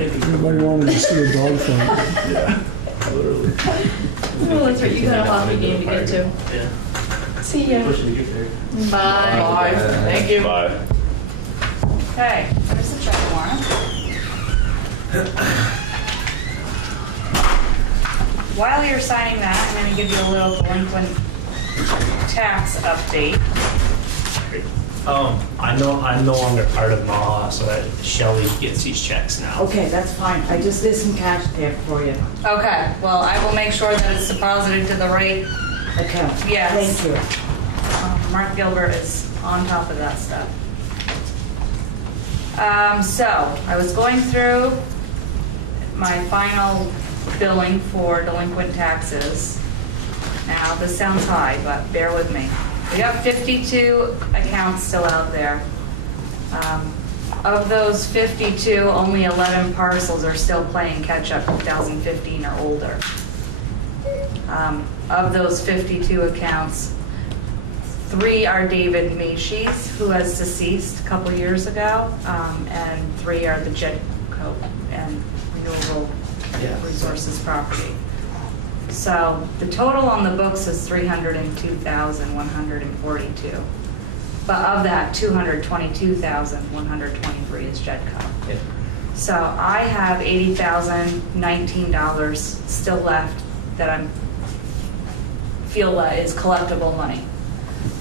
Everybody wanted to see a dog fight. Yeah, literally. Oh, that's right, you got a hockey game to get to. Yeah. See ya. Bye. Bye. Thank you. Bye. Okay, there's the check warrant. While you're signing that, I'm going to give you a little delinquent tax update. I'm no longer part of MAHA, so that Shelley gets these checks now. Okay, that's fine. I just did some cash there for you. Okay, well, I will make sure that it's deposited to the right. Okay. Yes. Thank you. Mark Gilbert is on top of that stuff. So, I was going through my final billing for delinquent taxes. Now, this sounds high, but bear with me. We have 52 accounts still out there. Of those 52, only 11 parcels are still playing catch-up 2015 or older. Of those 52 accounts, 3 are David Macy's, who has deceased a couple years ago, and 3 are the Jedco and Renewable Resources property. So the total on the books is $302,142. But of that, $222,123 is Jedco. Yeah. So I have $80,019 still left that I feel is collectible money.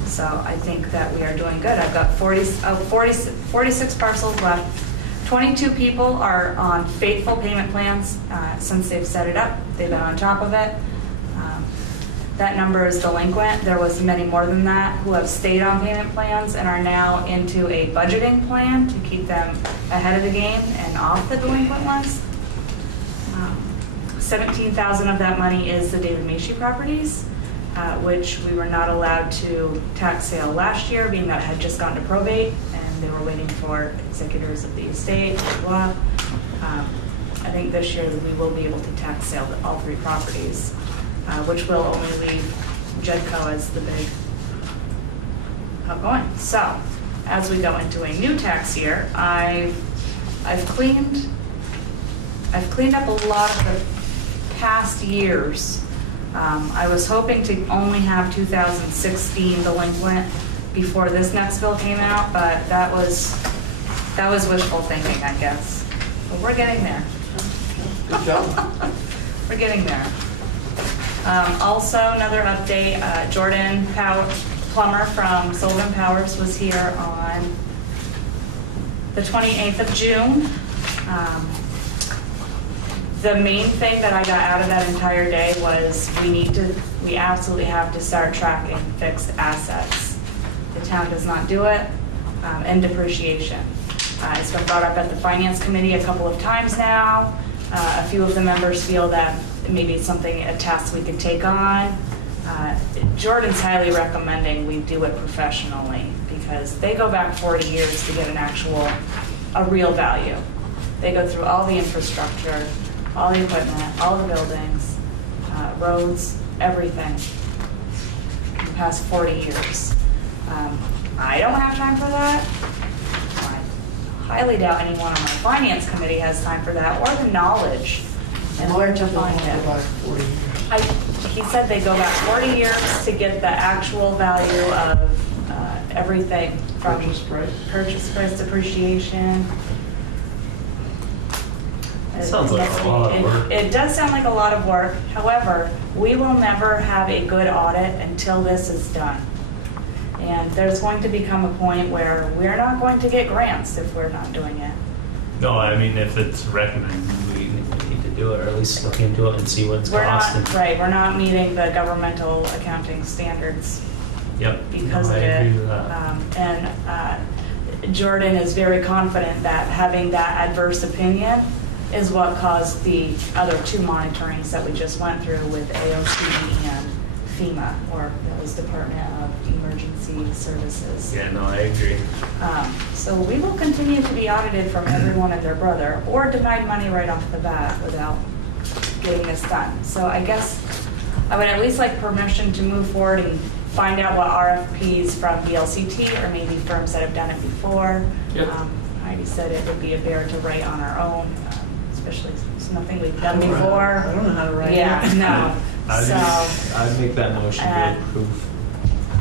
So I think that we are doing good. I've got 46 parcels left. 22 people are on faithful payment plans since they've set it up. They've been on top of it. That number is delinquent. There was many more than that who have stayed on payment plans and are now into a budgeting plan to keep them ahead of the game and off the delinquent ones. 17,000 of that money is the David Macy properties, which we were not allowed to tax sale last year, being that it had just gone to probate and they were waiting for executors of the estate, blah, blah. I think this year that we will be able to tax sale all 3 properties, which will only leave Jedco as the big outgoing. So as we go into a new tax year, I've cleaned up a lot of the past years. I was hoping to only have 2016 delinquent before this next bill came out, but that was wishful thinking, I guess. But we're getting there. Good job. We're getting there. Also, another update, Jordan Plummer from Sullivan Powers was here on the 28th of June. The main thing that I got out of that entire day was we absolutely have to start tracking fixed assets. The town does not do it, and depreciation. It's been brought up at the Finance Committee a couple of times now. A few of the members feel that maybe it's a task we could take on. Jordan's highly recommending we do it professionally because they go back 40 years to get a real value. They go through all the infrastructure, all the equipment, all the buildings, roads, everything in the past 40 years. I don't have time for that. I highly doubt anyone on my finance committee has time for that or the knowledge and where to find it. He said they go back 40 years to get the actual value of everything from purchase price, depreciation. Sounds like a lot of work. It does sound like a lot of work. However, we will never have a good audit until this is done. And there's going to become a point where we're not going to get grants if we're not doing it. No, I mean, if it's recommended, we need to do it, or at least look into it and see what it's costing. We're not meeting the governmental accounting standards. Yep. Because of I it. agree with that. Jordan is very confident that having that adverse opinion is what caused the other two monitorings that we just went through with AOC and FEMA, or that was Department of Emergency Services. Yeah, no, I agree. So we will continue to be audited from everyone and their brother, or denied money right off the bat without getting this done. So I guess I would at least like permission to move forward and find out what RFPs from VLCT or maybe firms that have done it before. Yep. Heidi said it would be a bear to write on our own, especially it's nothing we've done before. I don't know how to write. Yeah, no. I'd make that motion to approve.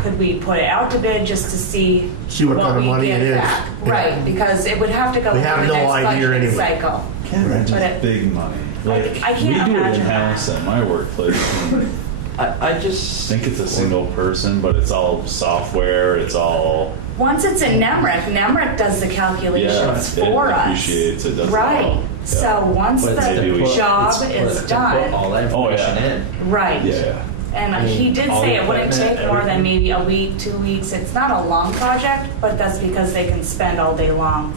Could we put it out to bid just to see what kind of we money get it is. back? Yeah. Right, because it would have to go We through have the no next idea budget anyway. cycle. Can't imagine But it's big money. Like, I can't we do it imagine in-house at my workplace. I just think it's a single person, but it's all software, it's all... Once it's in NEMRIC does the calculations for us. Appreciates it, does Right. it all. So once the job is done, all that information in. right. Yeah. And he did all say the it wouldn't equipment, take more than everything. maybe a week, 2 weeks. It's not a long project, but that's because they can spend all day long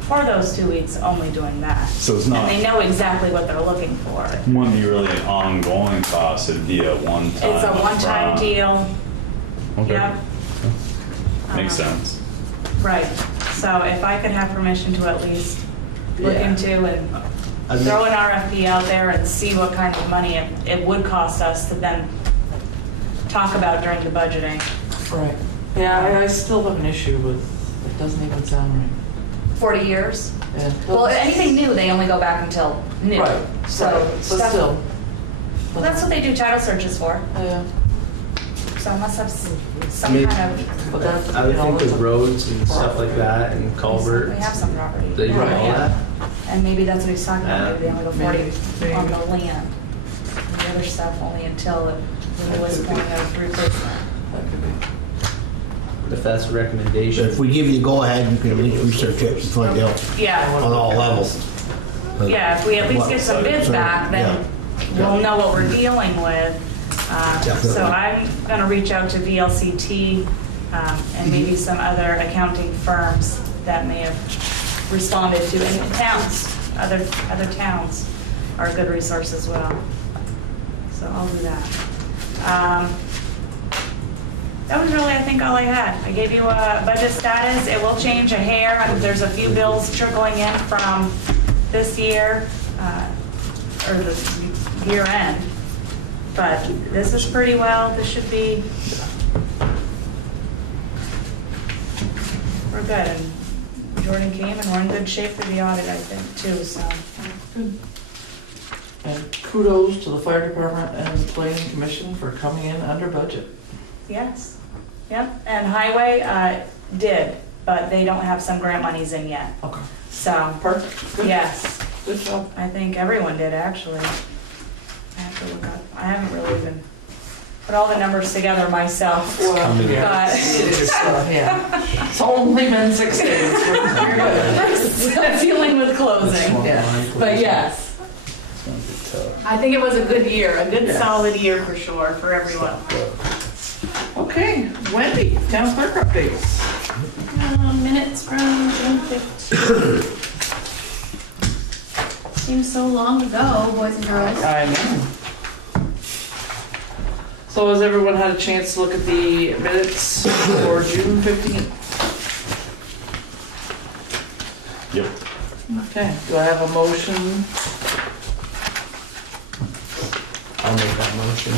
for those 2 weeks only doing that. So it's not- And they know exactly what they're looking for. Wouldn't be really an ongoing cost, it'd be a one-time. It's a one-time upfront. deal. Okay. Yep. Makes sense. Right. So if I could have permission to at least look Yeah. into and I'd throw make- an RFP out there and see what kind of money it would cost us to then talk about during the budgeting. right. Yeah, I still have an issue with it. Doesn't even sound right. 40 years? Yeah. Well, anything new, they only go back until new. Right. So right. But stuff- still. Well, that's what they do title searches for. Yeah. So it must have some Maybe- kind of, But that's, I would you know, think it's with a- roads and stuff like that and we culverts, have some property. they do all Right, that. And maybe that's what he's talking about, maybe they only go 40 Maybe. on the land. And the other stuff only until the newest point of replacement. That could be. If that's a recommendation. If we give you the go-ahead, you can at least research it and find out Yeah, on all levels. yeah, if we at least get some bids back, then we'll know what we're dealing with. Definitely. So I'm gonna reach out to VLCT and maybe some other accounting firms that may have responded to any towns. Other towns are a good resource as well. So I'll do that. That was really, I think, all I had. I gave you a budget status. It will change a hair. There's a few bills trickling in from this year, or the year end. But this is pretty well, this should be we're good. And Jordan came and we're in good shape for the audit, I think, too, so. Good. And kudos to the fire department and the planning commission for coming in under budget. Yes, yep, and highway did, but they don't have some grant monies in yet. Okay. So. Perfect. Good. Yes. Good job. I think everyone did, actually. I have to look up, I haven't really even put all the numbers together myself. Well, But- yeah. It's only been 6 days. We're good. Still dealing with closing. Yeah. But yes. I think it was a good year, a good solid year for sure, for everyone. Okay, Wendy, town clerk updates. Minutes from June 15th. Seems so long ago, boys and girls. I know. So has everyone had a chance to look at the minutes for June 15th? Yep. Okay, do I have a motion? I'll make that motion.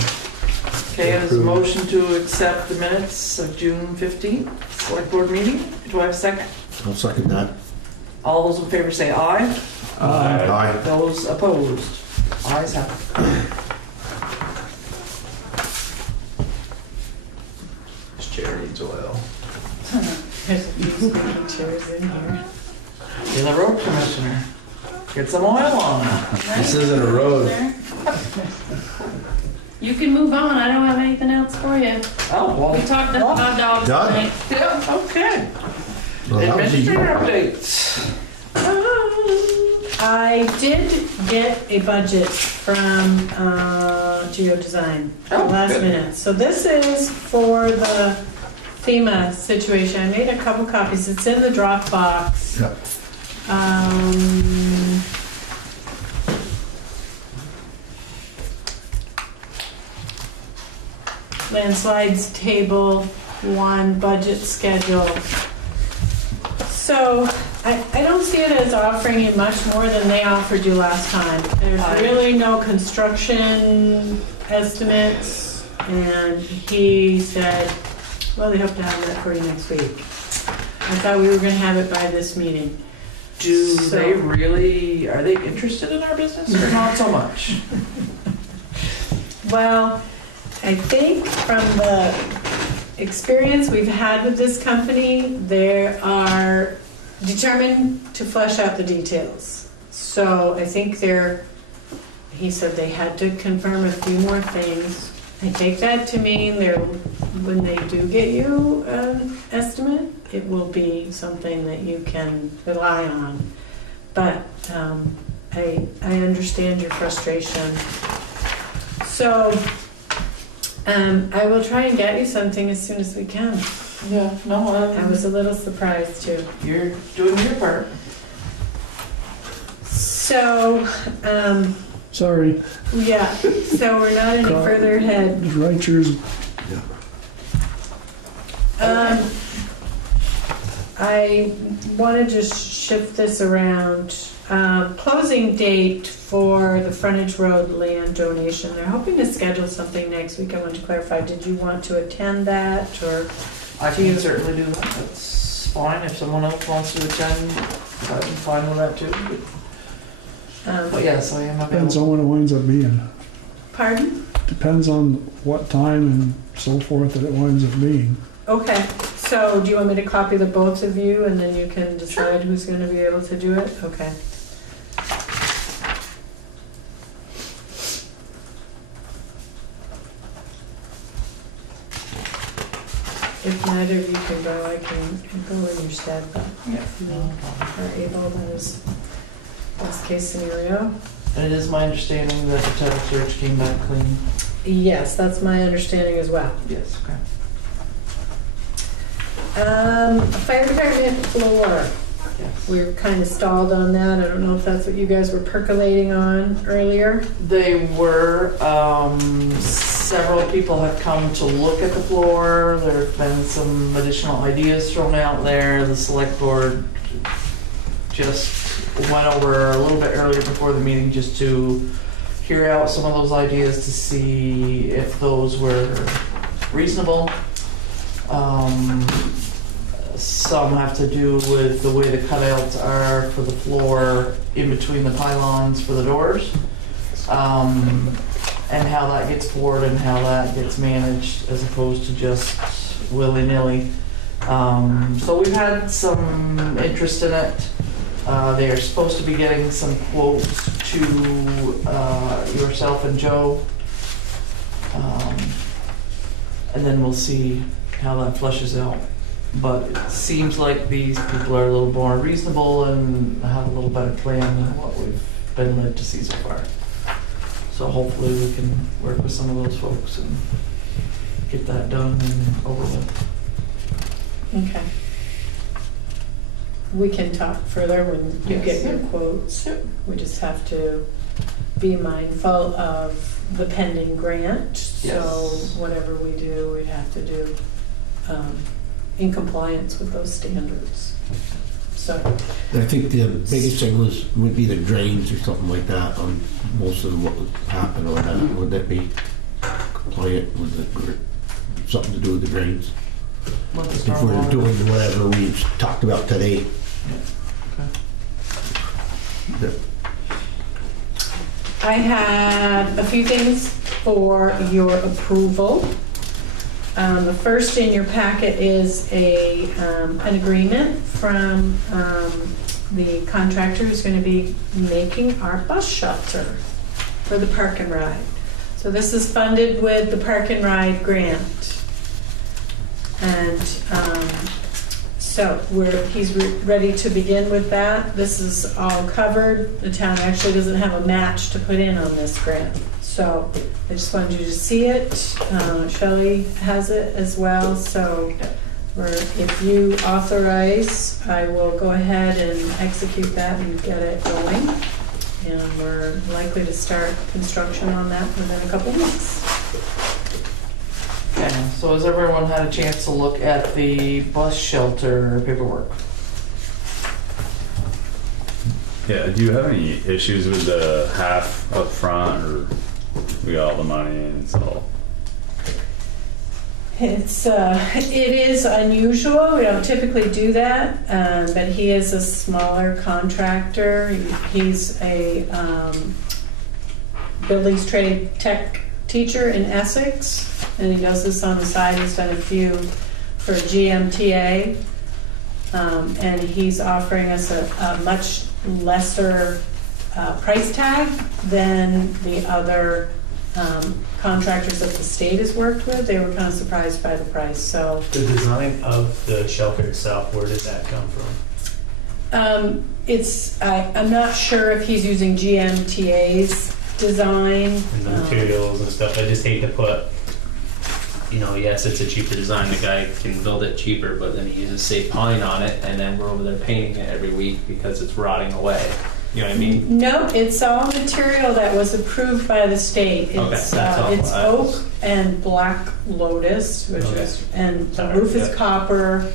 Okay, there's a motion to accept the minutes of June 15th, select board meeting. Do I have a second? I'll second that. All those in favor say aye. Aye. Those opposed? Ayes have it. This chair needs oil. There's a few squeaky chairs in here. You're the road commissioner. Get some oil on it. This isn't a road. You can move on. I don't have anything else for you. Oh, well. We talked about hot dogs Done. tonight. Yeah, okay. Well, that was easy. Administrator updates. I did get a budget from Geodesign Oh, last good. minute. So this is for the FEMA situation. I made a couple copies. It's in the Dropbox. Yeah. Landslides table 1, budget schedule. So I don't see it as offering you much more than they offered you last time. There's really no construction estimates, and he said, well, they hope to have that for you next week. I thought we were going to have it by this meeting. Do So- they really, are they interested in our business or not so much? Well, I think from the experience we've had with this company, they are determined to flesh out the details. So I think he said they had to confirm a few more things. I take that to mean when they do get you an estimate, it will be something that you can rely on. But I understand your frustration. So I will try and get you something as soon as we can. Yeah, no, I was a little surprised too. You're doing your part. So, Sorry, yeah, so we're not any further ahead. just write yours. I want to just shift this around. Closing date for the frontage road land donation. They're hoping to schedule something next week. I want to clarify, did you want to attend that, or? I can certainly do that. That's fine. If someone else wants to attend, I'm fine with that too. But yes, I am Depends available. on when it winds up being. Pardon? Depends on what time and so forth that it winds up being. Okay, so do you want me to copy the both of you and then you can decide who's going to be able to do it? Okay. If neither of you can go, I can go in your stead, but if you are able, that is best case scenario. And it is my understanding that the title search came back clean. Yes, that's my understanding as well. Yes, okay. Fire department floor. Yes. We're kind of stalled on that. I don't know if that's what you guys were percolating on earlier. They were, several people have come to look at the floor. There have been some additional ideas thrown out there. The select board just went over a little bit earlier before the meeting just to hear out some of those ideas to see if those were reasonable. some have to do with the way the cutouts are for the floor in between the pylons for the doors. And how that gets poured and how that gets managed as opposed to just willy-nilly. So we've had some interest in it. They are supposed to be getting some quotes to yourself and Joe. And then we'll see how that flushes out. But it seems like these people are a little more reasonable and have a little better plan than what we've been led to see so far. So hopefully we can work with some of those folks and get that done and over with. Okay. We can talk further when you get your quotes. We just have to be mindful of the pending grant. So whatever we do, we'd have to do in compliance with those standards. So I think the biggest thing would be the drains or something like that on most of what would happen or that. Would that be compliant with something to do with the drains? If we're doing whatever we've talked about today. Yeah. I have a few things for your approval. The first in your packet is an agreement from the contractor who's going to be making our bus shelter for the park and ride. So this is funded with the park and ride grant. And so he's ready to begin with that. This is all covered. The town actually doesn't have a match to put in on this grant. So I just wanted you to see it. Shelley has it as well. So if you authorize, I will go ahead and execute that and get it going. And we're likely to start construction on that within a couple weeks. Okay, so has everyone had a chance to look at the bus shelter paperwork? Yeah, do you have any issues with the half up front, or we got all the money and it's all? It is unusual. We don't typically do that, but he is a smaller contractor. He's a buildings trade tech teacher in Essex, and he does this on the side. He's done a few for GMTA, and he's offering us a much lesser price tag than the other contractors that the state has worked with. They were kind of surprised by the price. So the design of the shelter itself, where did that come from? I'm not sure if he's using GMTA's design And the materials and stuff. I just hate to put, yes, it's a cheaper design. The guy can build it cheaper, but then he uses safe pine on it, and then we're over there painting it every week because it's rotting away. You know what I mean? No, it's all material that was approved by the state. It's it's oak and black lotus, which is, and the roof is copper.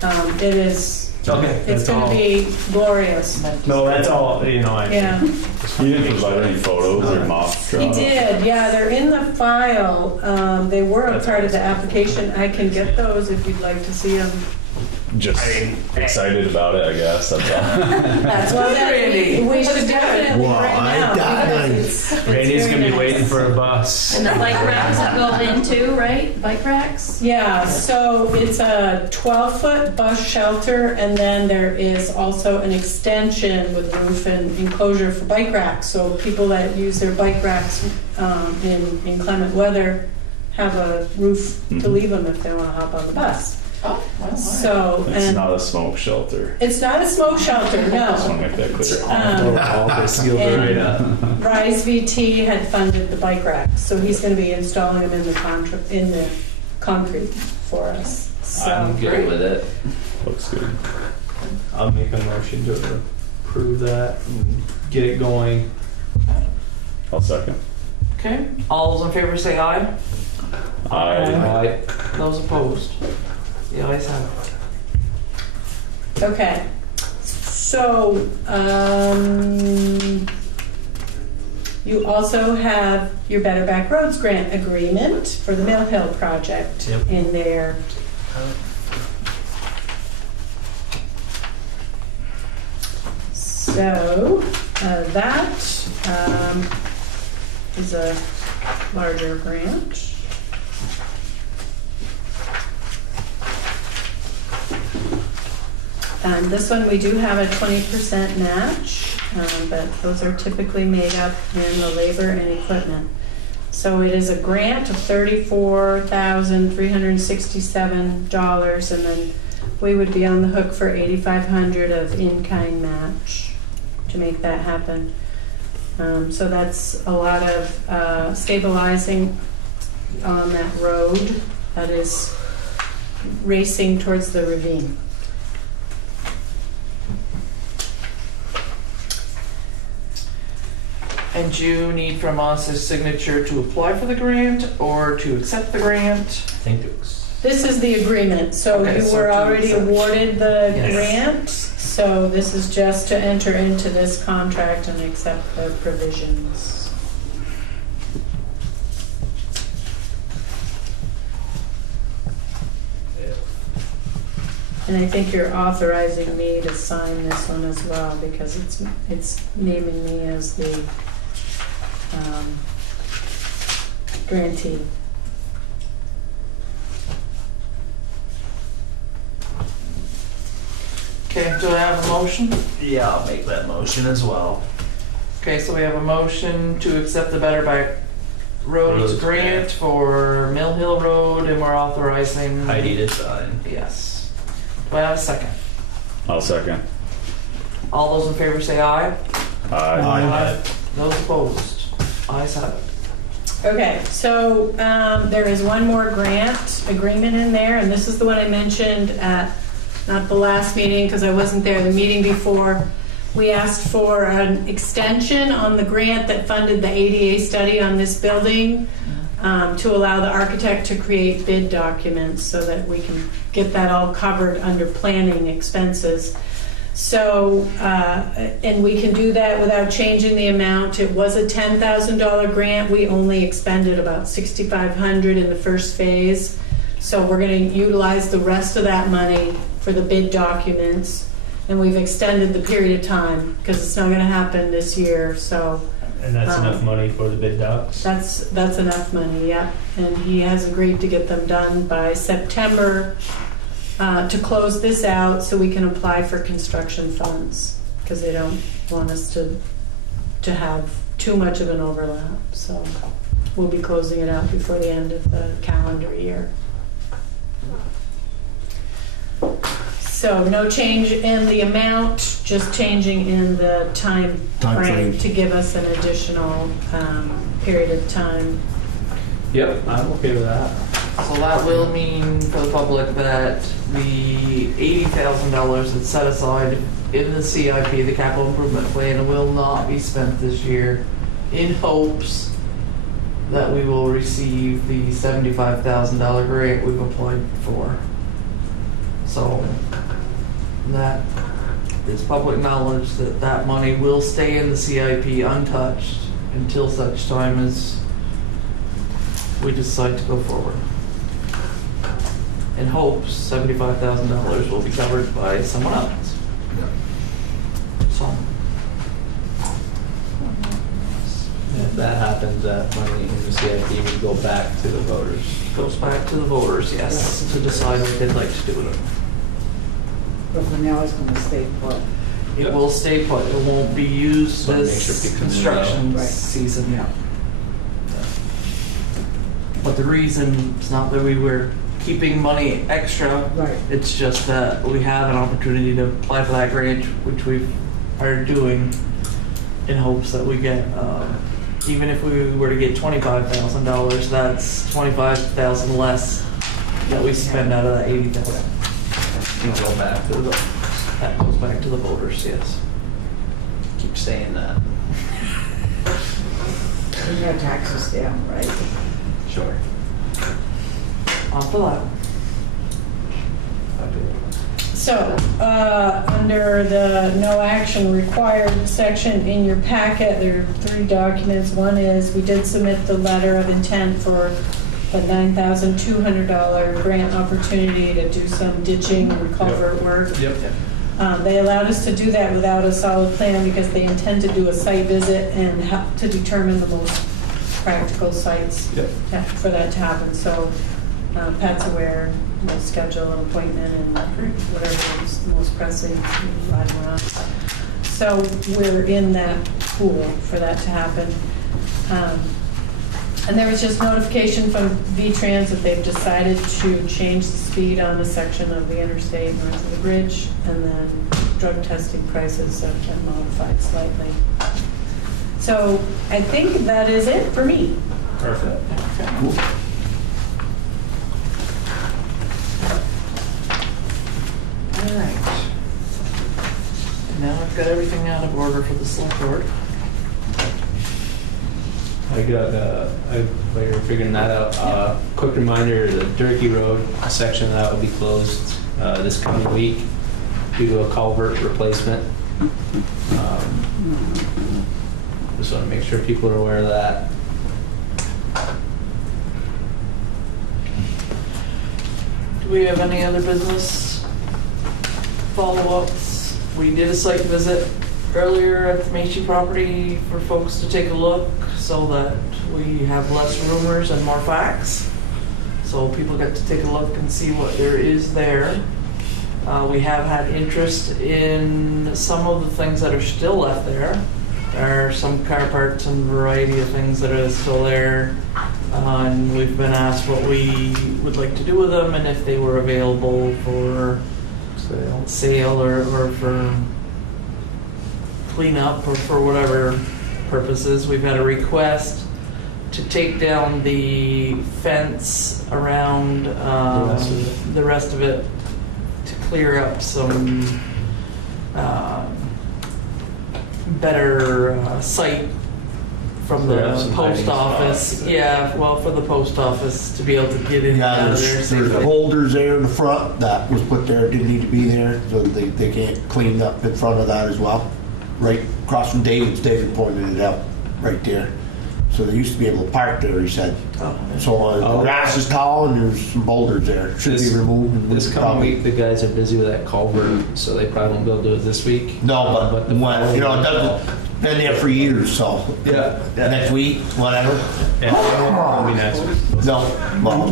It is. Okay. It's going to be glorious. No, that's all. Yeah. You didn't provide any photos or mock He drawings? did. Yeah, they're in the file. They were a part of the application. I can get those if you'd like to see them. Just excited about it, I guess. That's all. That's what we should definitely right now. Randy's going to be waiting for a bus. And the bike racks that go in too, right? Bike racks? Yeah, so it's a 12-foot bus shelter, and then there is also an extension with roof and enclosure for bike racks. So people that use their bike racks in inclement weather have a roof to leave them if they want to hop on the bus. Oh, well, so It's not a smoke shelter. It's not a smoke shelter, no. Just want to make that clear. And Rise VT had funded the bike racks, so he's going to be installing them in the concrete for us. So. I'm good with it. Looks good. I'll make a motion to approve that and get it going. I'll second. Okay, all those in favor say aye. Aye. Those opposed? The ayes have it. Okay, so you also have your Better Back Roads grant agreement for the Mill Hill project in there. So that is a larger grant. And this one, we do have a 20% match, but those are typically made up in the labor and equipment. So it is a grant of $34,367, and then we would be on the hook for $8,500 of in-kind match to make that happen. So that's a lot of stabilizing on that road that is racing towards the ravine. And you need from us a signature to apply for the grant or to accept the grant? I think it was. This is the agreement, so Okay, you so were to already accept. awarded the Yes. grant, so this is just to enter into this contract and accept the provisions. And I think you're authorizing me to sign this one as well, because it's naming me as the grantee. Okay, do I have a motion? Yeah, I'll make that motion as well. Okay, so we have a motion to accept the Better Back Roads Roads grant grant. for Mill Hill Road, and we're authorizing... Heidi to sign. Yes. Do I have a second? I'll second. All those in favor say aye. Aye. Those opposed? Ayes have it. Okay, so there is one more grant agreement in there, and this is the one I mentioned at, not the last meeting because I wasn't there, the meeting before. We asked for an extension on the grant that funded the ADA study on this building to allow the architect to create bid documents so that we can get that all covered under planning expenses. So, and we can do that without changing the amount. It was a $10,000 grant. We only expended about $6,500 in the first phase. So we're going to utilize the rest of that money for the bid documents. And we've extended the period of time because it's not going to happen this year. So, And that's enough money for the bid docs? That's enough money, yep. And he has agreed to get them done by September to close this out so we can apply for construction funds because they don't want us to have too much of an overlap. So we'll be closing it out before the end of the calendar year. So no change in the amount, just changing in the time frame to give us an additional period of time. Yep, I'm okay with that. So that will mean for the public that the $80,000 that's set aside in the CIP, the capital improvement plan, will not be spent this year in hopes that we will receive the $75,000 grant we've applied for. So that it's public knowledge that that money will stay in the CIP untouched until such time as we decide to go forward. In hopes $75,000 will be covered by someone else. So If that happens, that money in the CIP would go back to the voters. goes back to the voters, yes, to decide what they'd like to do with it. But for now, it's going to stay put. It will stay put. It won't be used But make this sure people construction know. Right. season. Yeah. But the reason is not that we were keeping money extra. Right. It's just that we have an opportunity to apply for that grant, which we are doing in hopes that we get. Even if we were to get $25,000, that's $25,000 less that we spend out of that $80,000. It'll go back to the voters. That goes back to the voters, yes. Keep saying that. We have taxes down, right? Sure. On to that. So, under the no action required section in your packet, there are 3 documents. One is we did submit the letter of intent for the $9,200 grant opportunity to do some ditching and culvert work. Yep. They allowed us to do that without a solid plan because they intend to do a site visit and help to determine the most practical sites for that to happen. So Pat's aware, we'll schedule an appointment and whatever is most pressing, ride around. So we're in that pool for that to happen. And there was just notification from V-Trans that they've decided to change the speed on a section of the interstate north of the bridge, and then drug testing prices have been modified slightly. So I think that is it for me. Perfect. Cool. All right. Now I've got everything out of order for the select board. I got, while you're figuring that out, quick reminder, the Durkee Road section of that will be closed this coming week due to a culvert replacement. Just want to make sure people are aware of that. Do we have any other business follow-ups? We did a site visit earlier at the Macy property for folks to take a look so that we have less rumors and more facts. So people get to take a look and see what there is there. We have had interest in some of the things that are still left there. There are some car parts and variety of things that are still there. And we've been asked what we would like to do with them and if they were available for sale or for cleanup or for whatever purposes. We've had a request to take down the fence around the rest of it to clear up some better sight from the post office. Yeah, well, for the post office to be able to get in and out of there. There's boulders there in the front that was put there, didn't need to be there, so they can't clean up in front of that as well. Right across from David's, David pointed it out, right there. So they used to be able to park there, he said. So the grass is tall and there's some boulders there. Should be removed. And this coming week, the guys are busy with that culvert, so they probably won't be able to do it this week. No, but when, you know, it doesn't, been there for years, so. Yeah. Next week, whatever. Yeah, it'll be next week. No, well,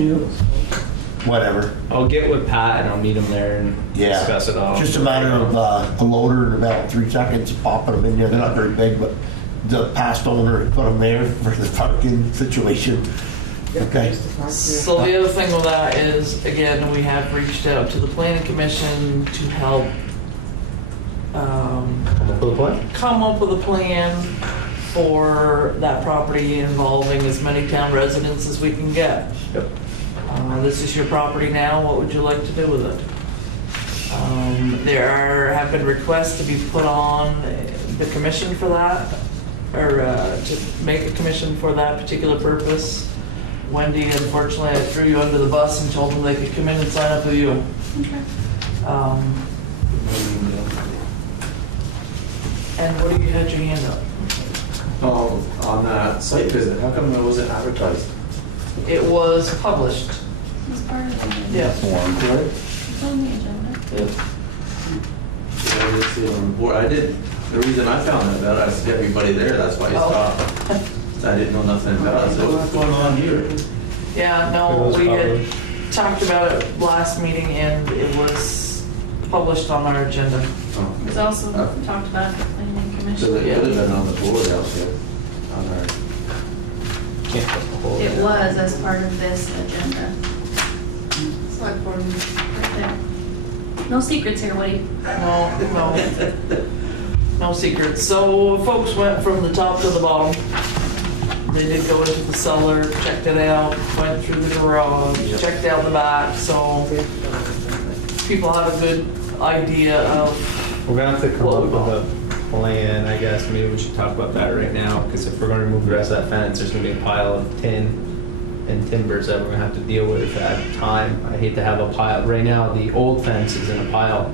whatever. I'll get with Pat and I'll meet him there and discuss it all. Just a matter of a loader in about 3 seconds, popping them in there. They're not very big, but the past owner put them there for the parking situation. Okay. So the other thing with that is, again, we have reached out to the planning commission to help come up with a plan for that property involving as many town residents as we can get. Yep. This is your property now. What would you like to do with it? There have been requests to be put on the commission for that, or to make a commission for that particular purpose. Wendy, unfortunately, I threw you under the bus and told them they could come in and sign up with you. Okay. And what do you had your hand up? Oh, on that site visit, how come it wasn't advertised? It was published. It was part of the Yeah. Right? It's on the agenda. Yeah, I did see it on the board. I did. The reason I found that out, I see everybody there. That's why I stopped. I didn't know nothing about it. So what's going on here? Yeah, no, we had talked about it last meeting and it was published on our agenda. It was also talked about at the planning commission. So it could have been on the board out there. On our. It was as part of this agenda. Select board right there. No secrets here, Woody. No secrets. So folks went from the top to the bottom. They did go into the cellar, checked it out, went through the garage, checked out the back, so people have a good idea of. We're gonna have to come up with a plan, I guess. Maybe we should talk about that right now, because if we're gonna remove the rest of that fence, there's gonna be a pile of tin and timbers that we're gonna have to deal with at the time. I hate to have a pile. Right now, the old fence is in a pile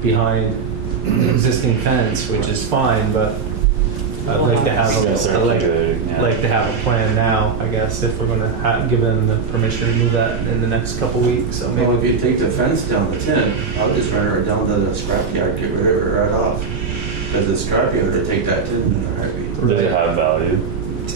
behind the existing fence, which is fine, but I'd like to have Yes, I'd like, yeah. like to have a plan now, I guess, if we're gonna give them the permission to move that in the next couple weeks, so Well, if maybe. you take the fence down the 10, I'll just run her down to the scrapyard, get rid of it right off. Because the scrapyard would take that 10 in a heartbeat. Does it have value?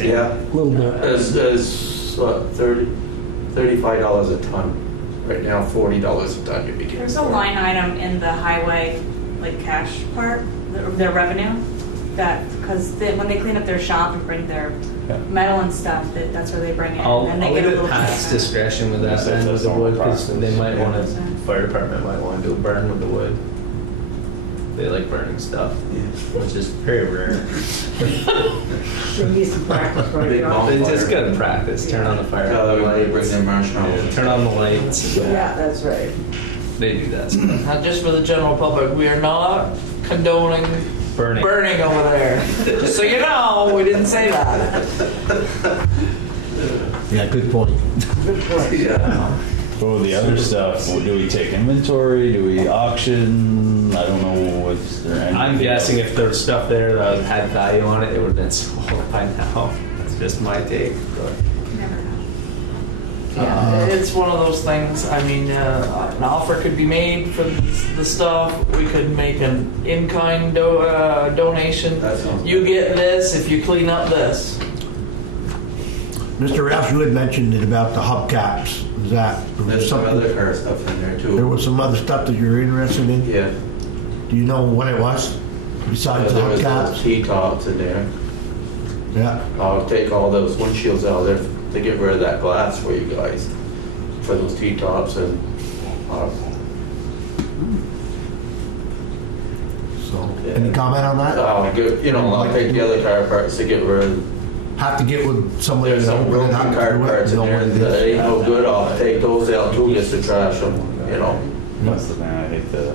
Yeah. A little bit. As what, $35 a ton. Right now, $40 a ton you'd be getting. There's a for it. line item in the highway, like cash part, their revenue, that, because when they clean up their shop and bring their metal and stuff, that's where they bring it. I'll and then they leave get a it little Pat's piece of it. discretion with that Yes, end with that's the all wood, because process. they might Yeah. wanna, fire department might wanna do a burn with the wood. They like burning stuff, which is very rare. They need some practice right Big now. ball. They just gotta practice, turn on the fire. Tell everybody to bring their marshmallows. Turn on the lights. Yeah, that's right. They do that stuff. Not just for the general public, we are not condoning Burning. over there. Just so you know, we didn't say that. Yeah, good point. Yeah. Oh, the other stuff, well, do we take inventory? Do we auction? I don't know, is there any? I'm guessing if there was stuff there that had value on it, it would have been sold by now. That's just my take. But Never know. Yeah, it's one of those things. I mean, an offer could be made for the stuff. We could make an in-kind donation. That sounds You get this if you clean up this. Mr. Ralph, you had mentioned it about the hubcaps. Is that There's some something? other car stuff in there too. There was some other stuff that you're interested in? Yeah. Do you know what it was? Besides the There was those hubcaps? T-tops in there. Yeah. I'll take all those windshields out of there to get rid of that glass for you guys, for those T-tops and, So, any comment on that? I'll take the other car parts to get rid of. Have to get with somebody. There's some broken car parts in there that ain't no good. I'll take those out too, just to trash them, That's the thing, I hate the,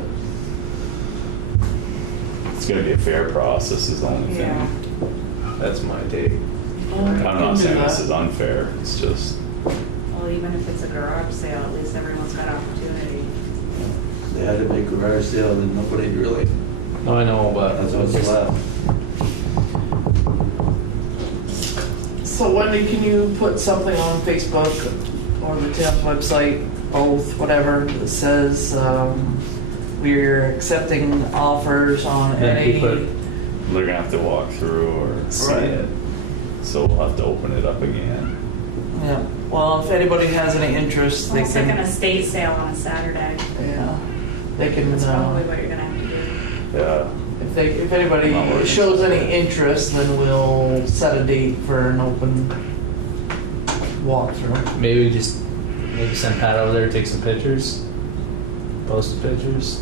it's gonna be a fair process is the only Yeah. thing. that's my take. I'm not saying this is unfair, it's just, Well, even if it's a garage sale, at least everyone's got opportunity. They had a big garage sale and nobody really, No, I know, but that's what's left. So Wendy, can you put something on Facebook or the town's website, both, whatever, that says we're accepting offers on Then any... keep it- they're gonna have to walk through or see Right. it. So we'll have to open it up again. Yeah, well, if anybody has any interest, they It's like an can... estate sale on a Saturday. Yeah, they can... That's probably what you're gonna have to do. Yeah, If anybody Not working. shows any interest, then we'll set a date for an open walkthrough. maybe send Pat over there, take some pictures, post the pictures.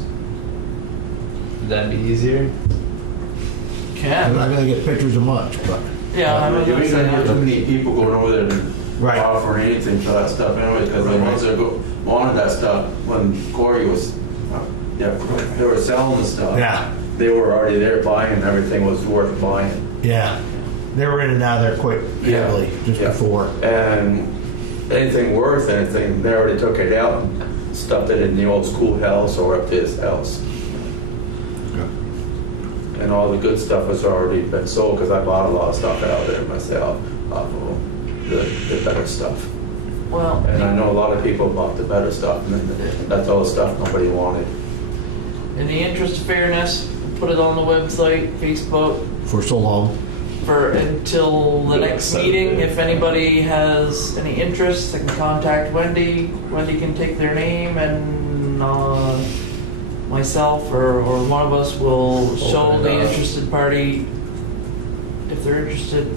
Would that be easier? I'm Can. not gonna get pictures of much, but. Yeah, I'm You gonna ain't say gonna get too that. many people going over there and Right. offering anything for that stuff anyway, because the ones that wanted that stuff, when Corey was, they were selling the stuff. Yeah. They were already there buying, everything was worth buying. Yeah. They were in and out of there quick, heavily, just Yeah. before. And anything worth anything, they already took it out and stuffed it in the old schoolhouse or up to his house. And all the good stuff has already been sold, because I bought a lot of stuff out of there myself, off of them, the better stuff. Well, And I know a lot of people bought the better stuff, and that's all the stuff nobody wanted. in the interest of fairness, put it on the website, Facebook, For so long. for until the next meeting. If anybody has any interest, they can contact Wendy. Wendy can take their name, and myself or one of us will show Open it the up. interested party. If they're interested,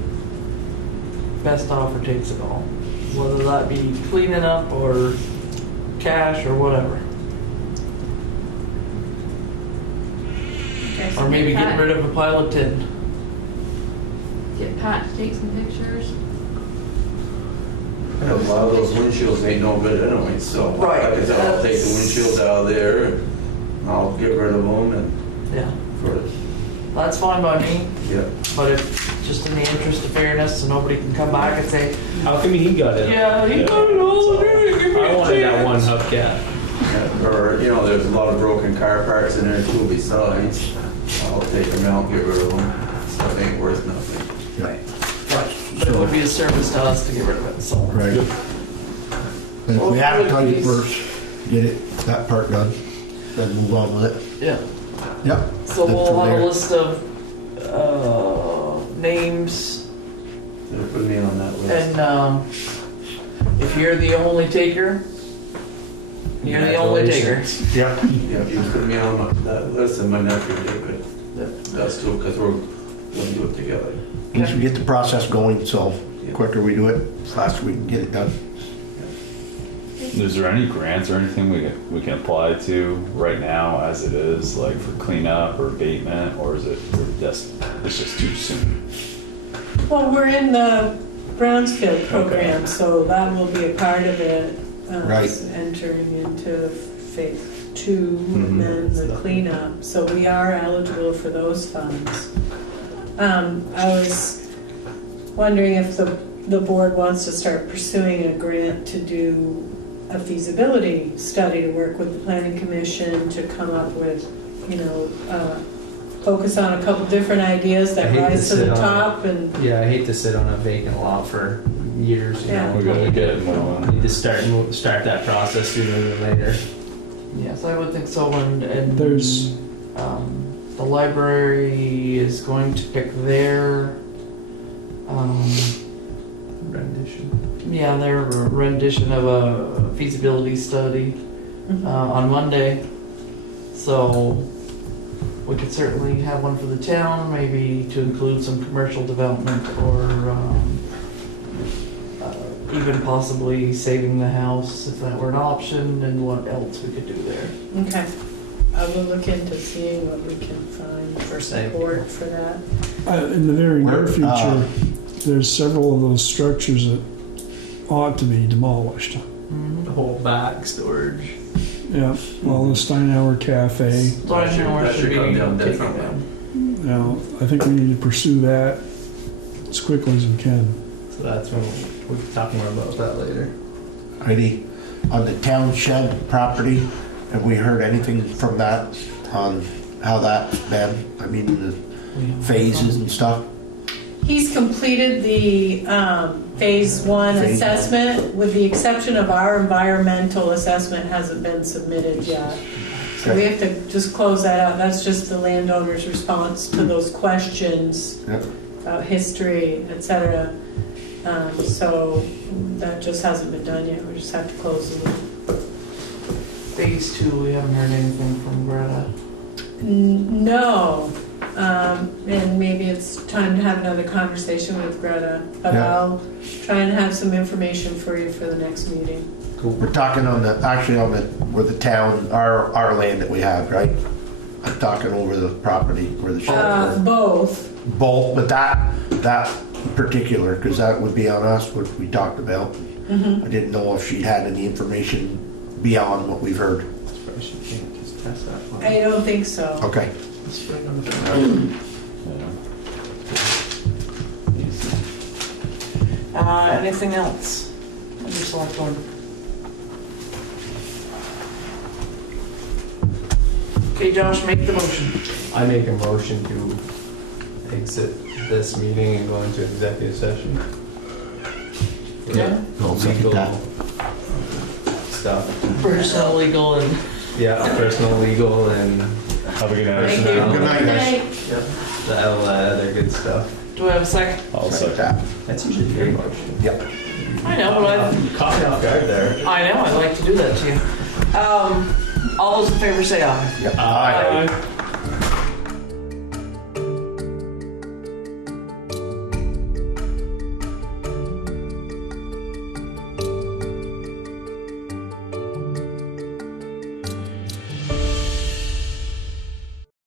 best offer takes it all. Whether that be cleaning up or cash or whatever. Okay, so Or maybe get getting Pat- rid of a pile of tin. Get Pat to take some pictures. And a lot of those windshields ain't no good anyway, so. Right. Like I said, I'll take the windshields out of there, and I'll get rid of them, and Yeah, for, that's fine by me. yeah. But if, just in the interest of fairness, so nobody can come back and say, How come he got it? yeah, he got it all there, give me I a wanted that one chance." hubcap. Yeah, or, there's a lot of broken car parts in there too besides. I'll take them out, get rid of them. stuff ain't worth nothing. Right. But it would be a service to us to get rid of it, so. Right. And if we advertise it first, get it, that part done, then move on with it. Yeah. Yep. So Then we'll from have there- a list of names, They'll put me on that list. and if you're the only taker, you're the only taker. Yeah. Yeah, if you put me on that list, and my nephew David, that's too, because we're gonna do it together. At least we get the process going, so the quicker we do it, faster we can get it done. Is there any grants or anything we can apply to right now as it is, like for cleanup or abatement, or is it just it's just too soon? Well, we're in the Brownsfield program, so that will be a part of it. Right. Entering into phase 2 and then the cleanup. So we are eligible for those funds. I was wondering if the board wants to start pursuing a grant to do a feasibility study to work with the planning commission to come up with, focus on a couple different ideas that rise to the top. And yeah, I hate to sit on a vacant lot for years. You know, we gotta get moving. We need to start that process sooner than later. Yes, I would think so. And There's the library is going to pick their rendition. Yeah, their rendition of a feasibility study on Monday. So we could certainly have one for the town, maybe to include some commercial development or even possibly saving the house if that were an option, and what else we could do there. okay, I will look into seeing what we can find for support for that. In the very near future, there's several of those structures that ought to be demolished. The whole back storage. Yeah, well, the Steinhauer Cafe. Steinhauer should be come down taken definitely. down. Now, I think we need to pursue that as quickly as we can. So that's when we'll be talking more about that later. Heidi, on the town shed property, have we heard anything from that on how that's been? I mean, the phases and stuff? He's completed the phase 1 Phase assessment, with the exception of our environmental assessment hasn't been submitted yet. So we have to just close that out. That's just the landowner's response to those questions about history, etc. So that just hasn't been done yet. We just have to close the loop. Phase 2, we haven't heard anything from Greta. No. And maybe it's time to have another conversation with Greta. But I'll try and have some information for you for the next meeting. Cool. We're talking on the where the town, our land that we have, right? I'm talking over the property where the shed is. Both. Both, but that particular, because that would be on us, what we talked about. I didn't know if she'd had any information beyond what we've heard. I don't think so. Okay. Anything else? Under select board. Okay, Josh, make the motion. I make a motion to exit this meeting and go into executive session. Yeah. I'll second Legal that. stuff. Personal, legal, and Yeah, personal, legal, and Have a good night. Thank you. Good night, guys. the other good stuff. do I have a second? I'll second. That's usually your motion. Yep. I know, but You caught me off guard there. I know, I like to do that to you. All those in favor say aye. Yep. Aye.